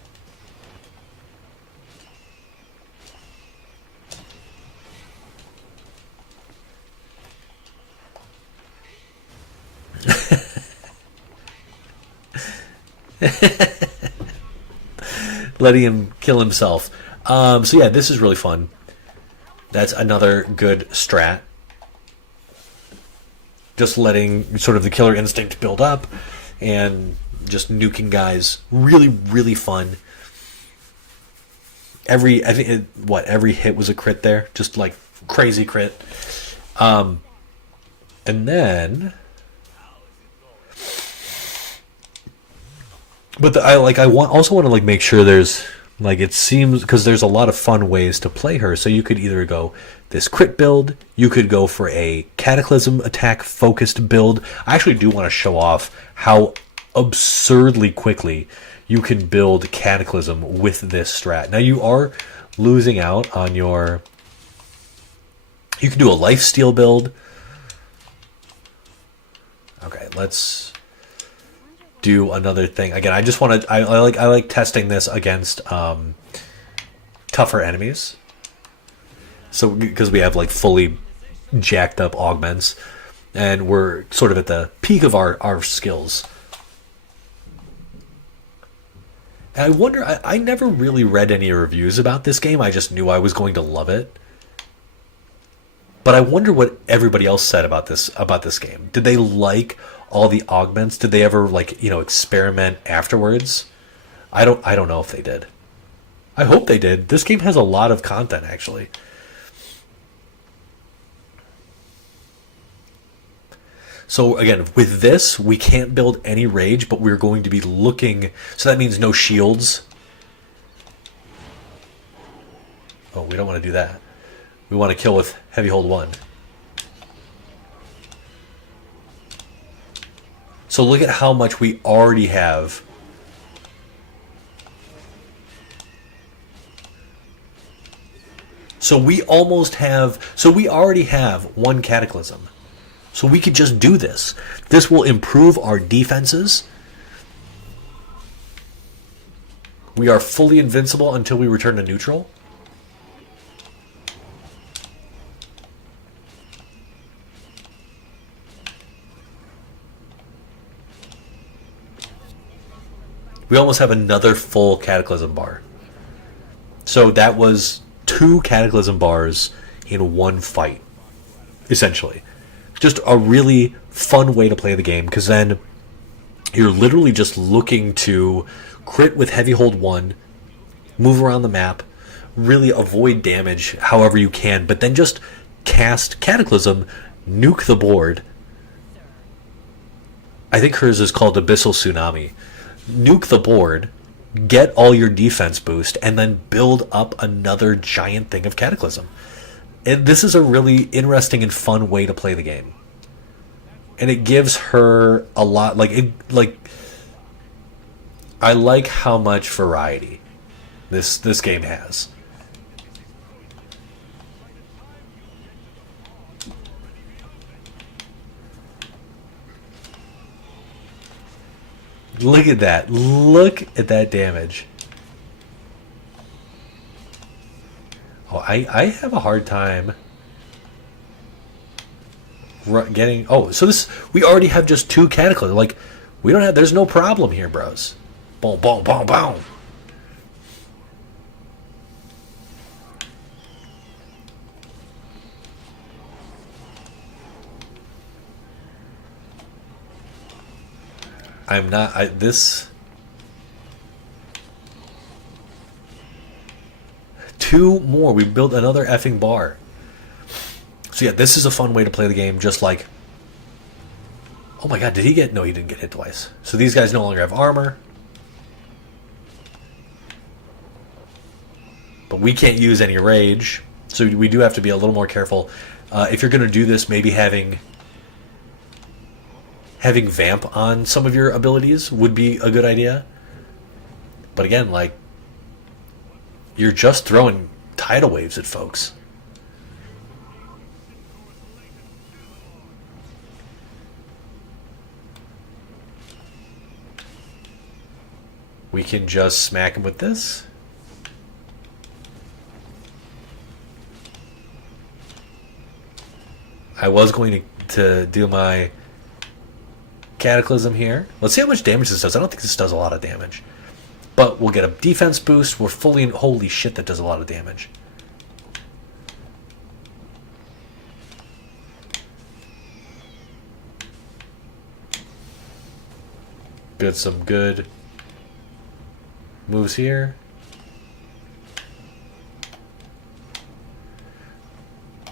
Letting him kill himself. So yeah, this is really fun. That's another good strat. Just letting sort of the killer instinct build up and just nuking guys. Really, really fun. Every hit was a crit there. Just like crazy crit. And then... But I also want to like make sure there's like, it seems, because there's a lot of fun ways to play her. So you could either go this crit build, you could go for a Cataclysm attack focused build. I actually do want to show off how absurdly quickly you can build Cataclysm with this strat. Now you are losing out on your... You can do a lifesteal build. Okay, let's do another thing. Again, I just want to... I like testing this against tougher enemies. So, because we have like fully jacked up augments, and we're sort of at the peak of our skills. And I wonder, I never really read any reviews about this game. I just knew I was going to love it. But I wonder what everybody else said about this game. Did they like all the augments? Did they ever experiment afterwards? I don't know if they did. I hope they did. This game has a lot of content, actually. So again, with this, we can't build any rage, but we're going to be looking... So that means no shields. Oh, we don't want to do that. We want to kill with Heavy Hold 1. So look at how much we already have. So we already have one Cataclysm. So we could just do this. This will improve our defenses. We are fully invincible until we return to neutral. We almost have another full Cataclysm bar. So that was 2 Cataclysm bars in one fight, essentially. Just a really fun way to play the game, because then you're literally just looking to crit with Heavy Hold 1, move around the map, really avoid damage however you can, but then just cast Cataclysm, nuke the board. I think hers is called Abyssal Tsunami. Nuke the board, get all your defense boost, and then build up another giant thing of Cataclysm. This is a really interesting and fun way to play the game. and it gives her a lot. I like how much variety this game has. Look at that. Look at that damage. Oh, I have a hard time getting... Oh, so this... We already have just 2 cataclysms. Like, we don't have... There's no problem here, bros. Boom, boom, boom, boom. I'm not... This... 2 more. We built another effing bar. So yeah, this is a fun way to play the game, just like... Oh my god, did he get... No, he didn't get hit twice. So these guys no longer have armor. But we can't use any rage. So we do have to be a little more careful. If you're going to do this, maybe having vamp on some of your abilities would be a good idea. But again, like... You're just throwing tidal waves at folks. We can just smack him with this. I was going to do my Cataclysm here. Let's see how much damage this does. I don't think this does a lot of damage. But we'll get a defense boost. We're fully... Holy shit, that does a lot of damage. Good, some good moves here.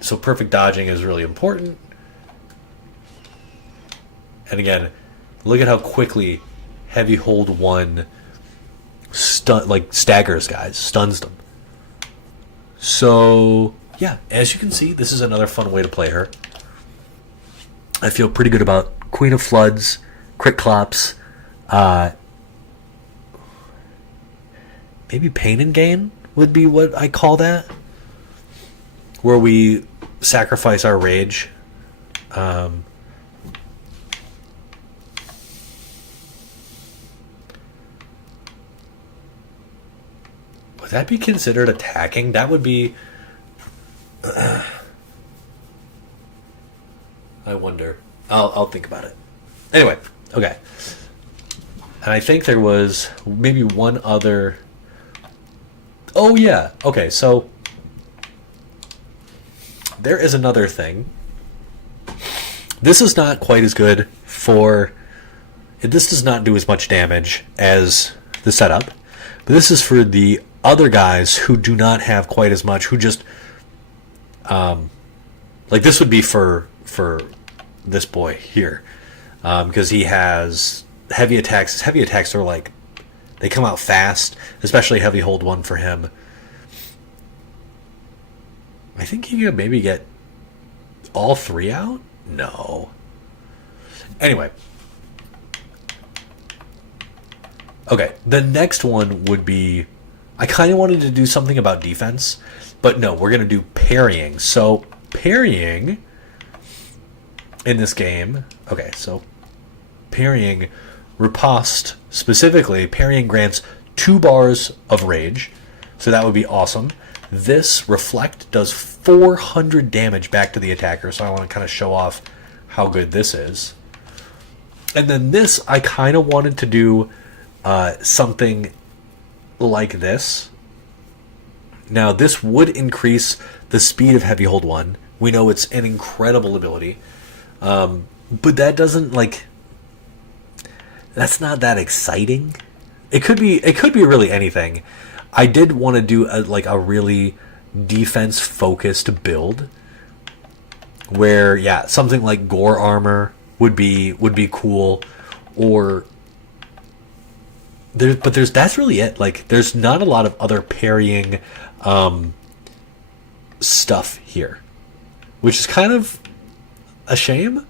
So perfect dodging is really important. And again, look at how quickly Heavy Hold 1 staggers guys, stuns them. So yeah, as you can see, this is another fun way to play her. I feel pretty good about Queen of Floods, Crit Clops, maybe Pain and Gain would be what I call that, where we sacrifice our rage. Would that be considered attacking? That would be... I wonder. I'll think about it. Anyway, okay. And I think there was maybe one other... Oh, yeah. Okay, so... There is another thing. This is not quite as good for... This does not do as much damage as the setup. But this is for the other guys who do not have quite as much, who just... like, this would be for this boy here. Because he has heavy attacks. His heavy attacks are like... They come out fast. Especially Heavy Hold 1 for him. I think he could maybe get all 3 out? No. Anyway. Okay, the next one would be... I kind of wanted to do something about defense, but no, we're going to do parrying. So, parrying in this game... Okay, so parrying, riposte, specifically, parrying grants 2 bars of rage. So that would be awesome. This reflect does 400 damage back to the attacker, so I want to kind of show off how good this is. And then this, I kind of wanted to do something like this. Now, this would increase the speed of Heavy Hold 1. We know it's an incredible ability. But that doesn't, like... That's not that exciting. It could be really anything. I did want to do a really defense-focused build. Where, yeah, something like Gore Armor would be cool. Or... that's really it. Like, there's not a lot of other parrying stuff here, which is kind of a shame.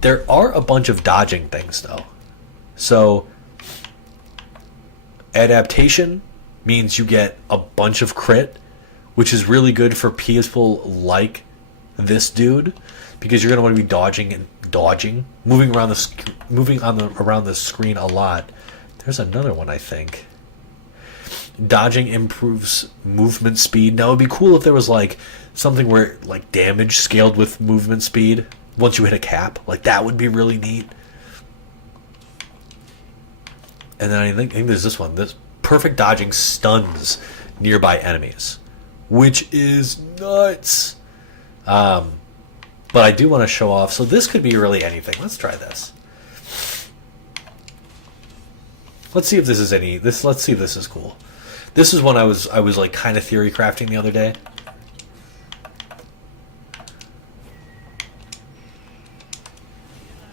There are a bunch of dodging things, though. So, adaptation means you get a bunch of crit, which is really good for people like this dude, because you're going to want to be dodging, moving around around the screen a lot. There's another one, I think. Dodging improves movement speed. Now, it'd be cool if there was like something where like damage scaled with movement speed once you hit a cap. Like, that would be really neat. And then I think there's this one. This perfect dodging stuns nearby enemies, which is nuts. But I do want to show off. So this could be really anything. Let's try this. Let's see if this is Let's see if this is cool. This is one I was like kind of theory crafting the other day.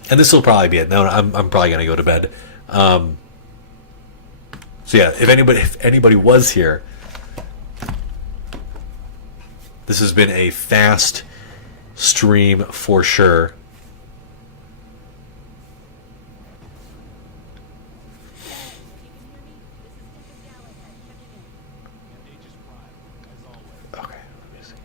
And this will probably be it. No, I'm probably gonna go to bed. So yeah, if anybody was here, this has been a fast stream for sure. Okay, let me see.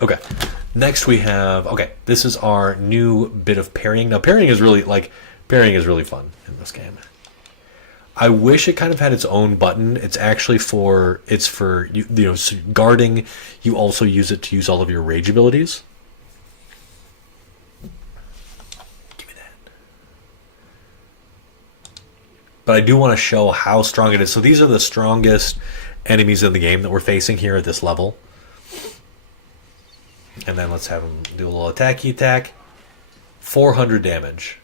Okay. Next we have, this is our new bit of parrying. Now parrying is really fun in this game. I wish it kind of had its own button. It's actually for so guarding. You also use it to use all of your rage abilities. Give me that. But I do want to show how strong it is. So these are the strongest enemies in the game that we're facing here at this level. And then let's have him do a little attack. 400 damage.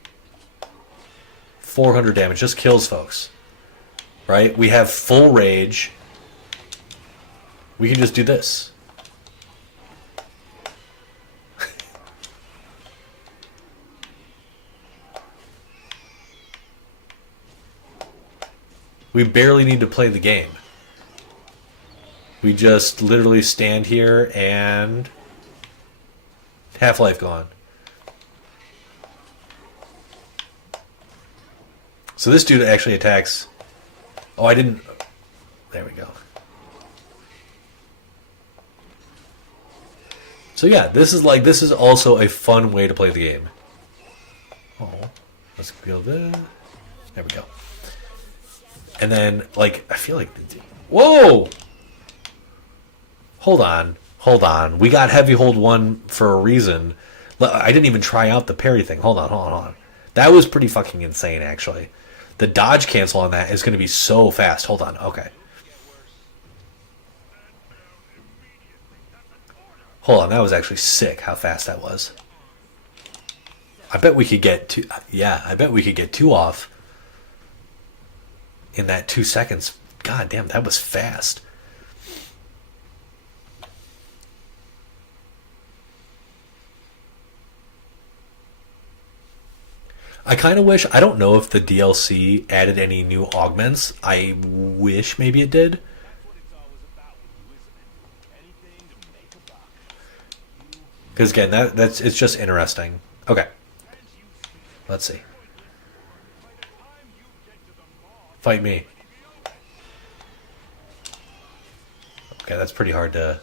400 damage. Just kills folks. Right? We have full rage. We can just do this. We barely need to play the game. We just literally stand here and... Half-life gone. So this dude actually attacks... Oh, I didn't... There we go. So yeah, this is also a fun way to play the game. Oh, let's feel that. There we go. And then, like, I feel like... Whoa! Hold on. We got heavy hold 1 for a reason. I didn't even try out the parry thing. Hold on. That was pretty fucking insane, actually. The dodge cancel on that is going to be so fast. Hold on. Okay. Hold on. That was actually sick how fast that was. I bet we could get two. Yeah, I bet we could get 2 off in that 2 seconds. God damn, that was fast. I kind of wish... I don't know if the DLC added any new augments. I wish maybe it did. Because again, it's just interesting. Okay. Let's see. Fight me. Okay, that's pretty hard to...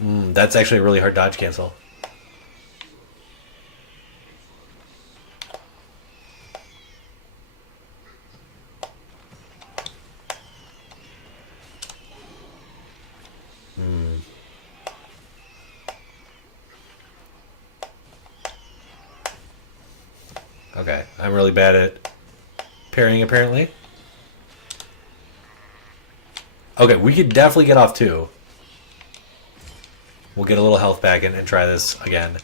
That's actually a really hard dodge cancel. Okay, I'm really bad at parrying, apparently. Okay, we could definitely get off 2. We'll get a little health back and try this again.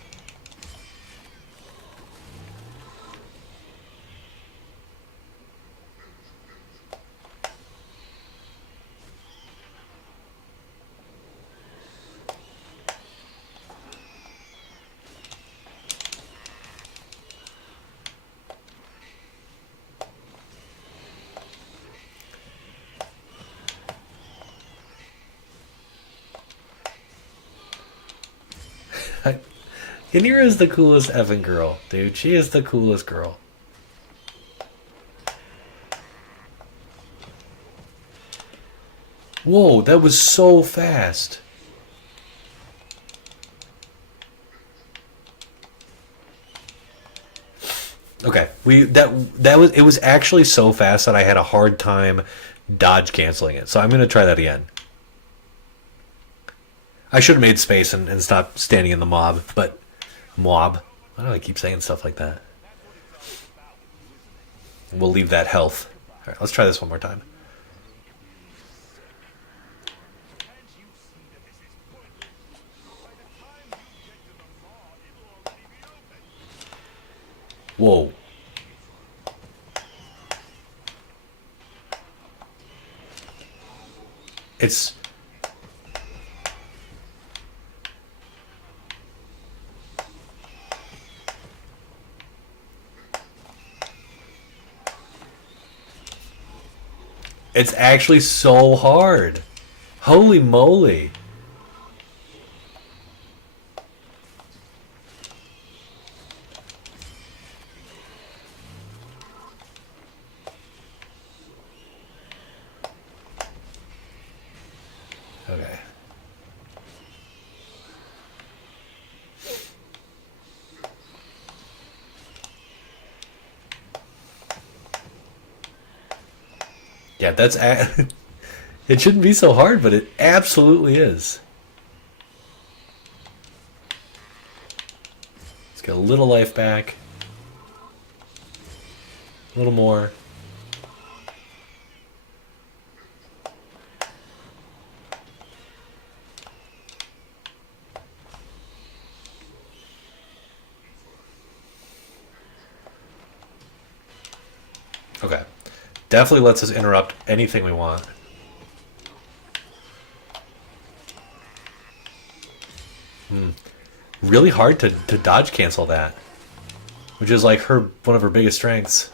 Yanira is the coolest effing girl, dude. She is the coolest girl. Whoa, that was so fast. Okay, that was it was actually so fast that I had a hard time dodge canceling it. So I'm gonna try that again. I should have made space and stopped standing in the mob, but mob. Why do I keep saying stuff like that? We'll leave that health. All right, let's try this one more time. Whoa. It's it's actually so hard. Holy moly. Okay. Yeah, it shouldn't be so hard, but it absolutely is. Let's get a little life back. A little more. Okay. Definitely lets us interrupt anything we want. Really hard to dodge cancel that. Which is like one of her biggest strengths.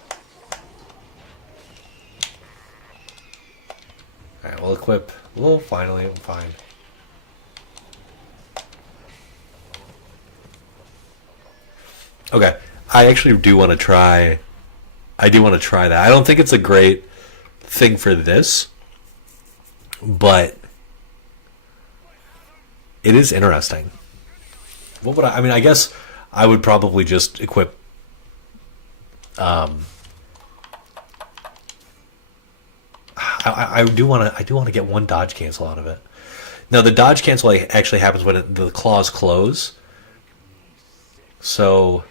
Alright, we'll equip. Well, finally, I'm fine. Okay. I actually do want to try. I do want to try that. I don't think it's a great thing for this, but it is interesting. What would I mean, I guess I would probably just equip. I do want to. I do want to get one dodge cancel out of it. Now the dodge cancel actually happens when the claws close. So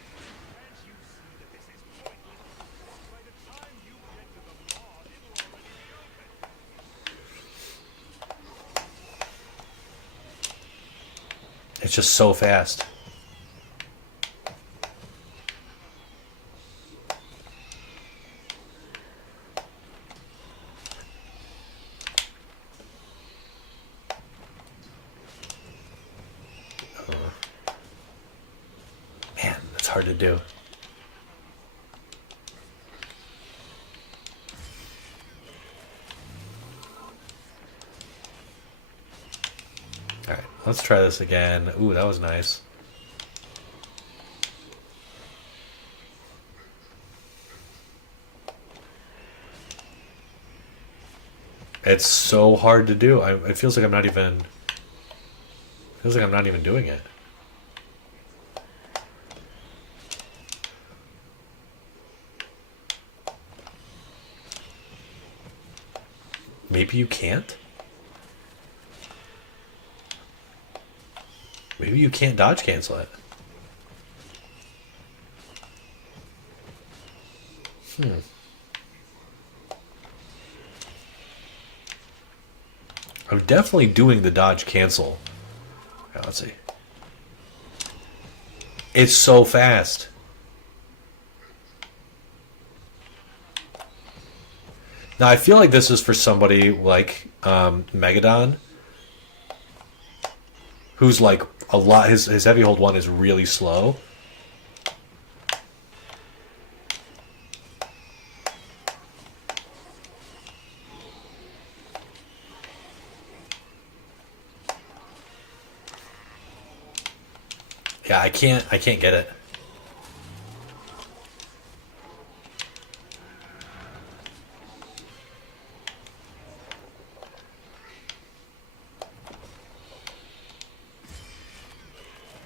it's just so fast. Man, that's hard to do. Alright, let's try this again. Ooh, that was nice. It's so hard to do. It feels like I'm not even. Feels like I'm not even doing it. Maybe you can't? Maybe you can't dodge cancel it. I'm definitely doing the dodge cancel. Yeah, let's see. It's so fast. Now I feel like this is for somebody like Megadon, who's like a lot. His heavy hold one is really slow. Yeah, I can't get it.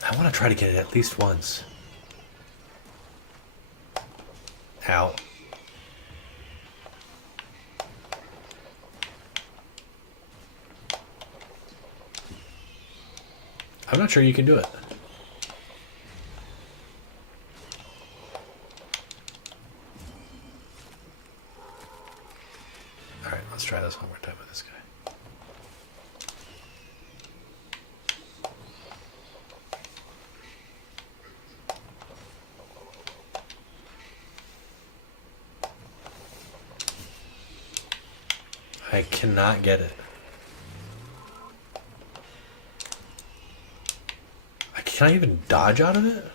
I want to try to get it at least once. Ow. I'm not sure you can do it. Alright, let's try this one more time with this guy. I cannot get it. Can I even dodge out of it?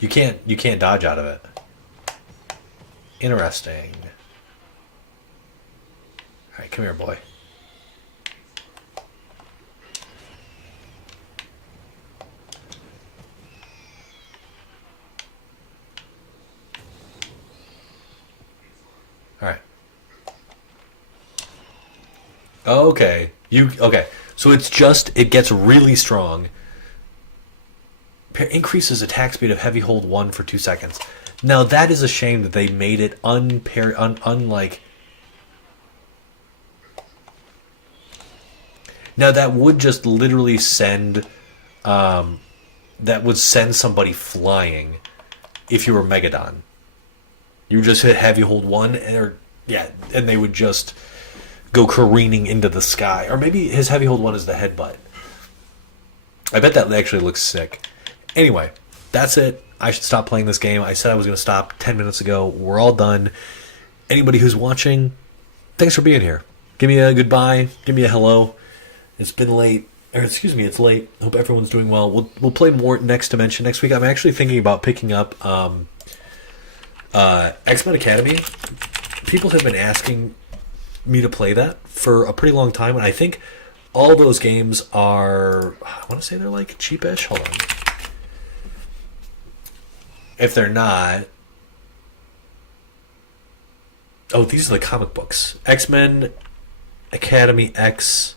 You can't dodge out of it. Interesting. Alright, come here, boy. Alright. Okay. Okay. So it's just, it gets really strong. Increases attack speed of heavy hold 1 for 2 seconds. Now that is a shame that they made it unlike. Now that would just literally send, that would send somebody flying if you were Megadon. You just hit heavy hold 1, and they would just go careening into the sky. Or maybe his heavy hold 1 is the headbutt. I bet that actually looks sick. Anyway, that's it. I should stop playing this game. I said I was going to stop 10 minutes ago. We're all done. Anybody who's watching, thanks for being here. Give me a goodbye. Give me a hello. It's been late. Or excuse me, it's late. Hope everyone's doing well. We'll play more Next Dimension next week. I'm actually thinking about picking up X-Men Academy. People have been asking me to play that for a pretty long time, and I think all those games are, I want to say they're like cheapish. Hold on. If they're not, oh, these are the comic books. X-Men Academy X,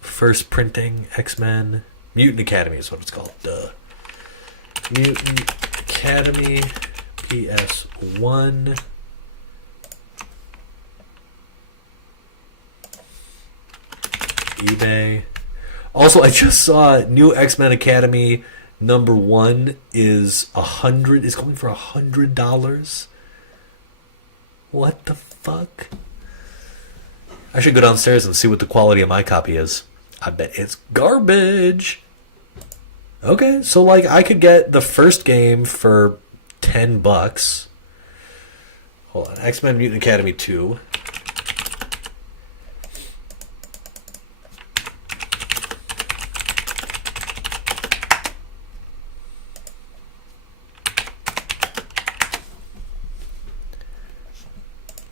first printing, X-Men Mutant Academy is what it's called. Duh. Mutant Academy PS1. eBay. Also, I just saw new X-Men Academy #1 is going for $100. What the fuck? I should go downstairs and see what the quality of my copy is. I bet it's garbage. Okay, so like I could get the first game for $10. Hold on, X-Men Mutant Academy 2.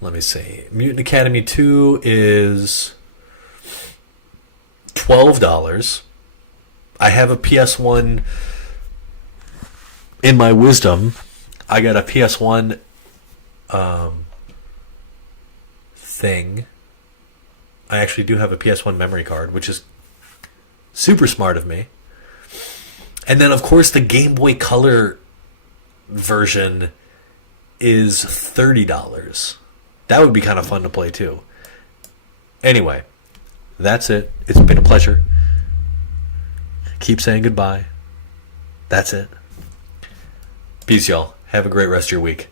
Let me see. Mutant Academy 2 is $12. I have a PS1 in my wisdom. I got a PS1 thing. I actually do have a PS1 memory card, which is super smart of me. And then, of course, the Game Boy Color version is $30. That would be kind of fun to play too. Anyway, that's it. It's been a pleasure. Keep saying goodbye. That's it. Peace, y'all. Have a great rest of your week.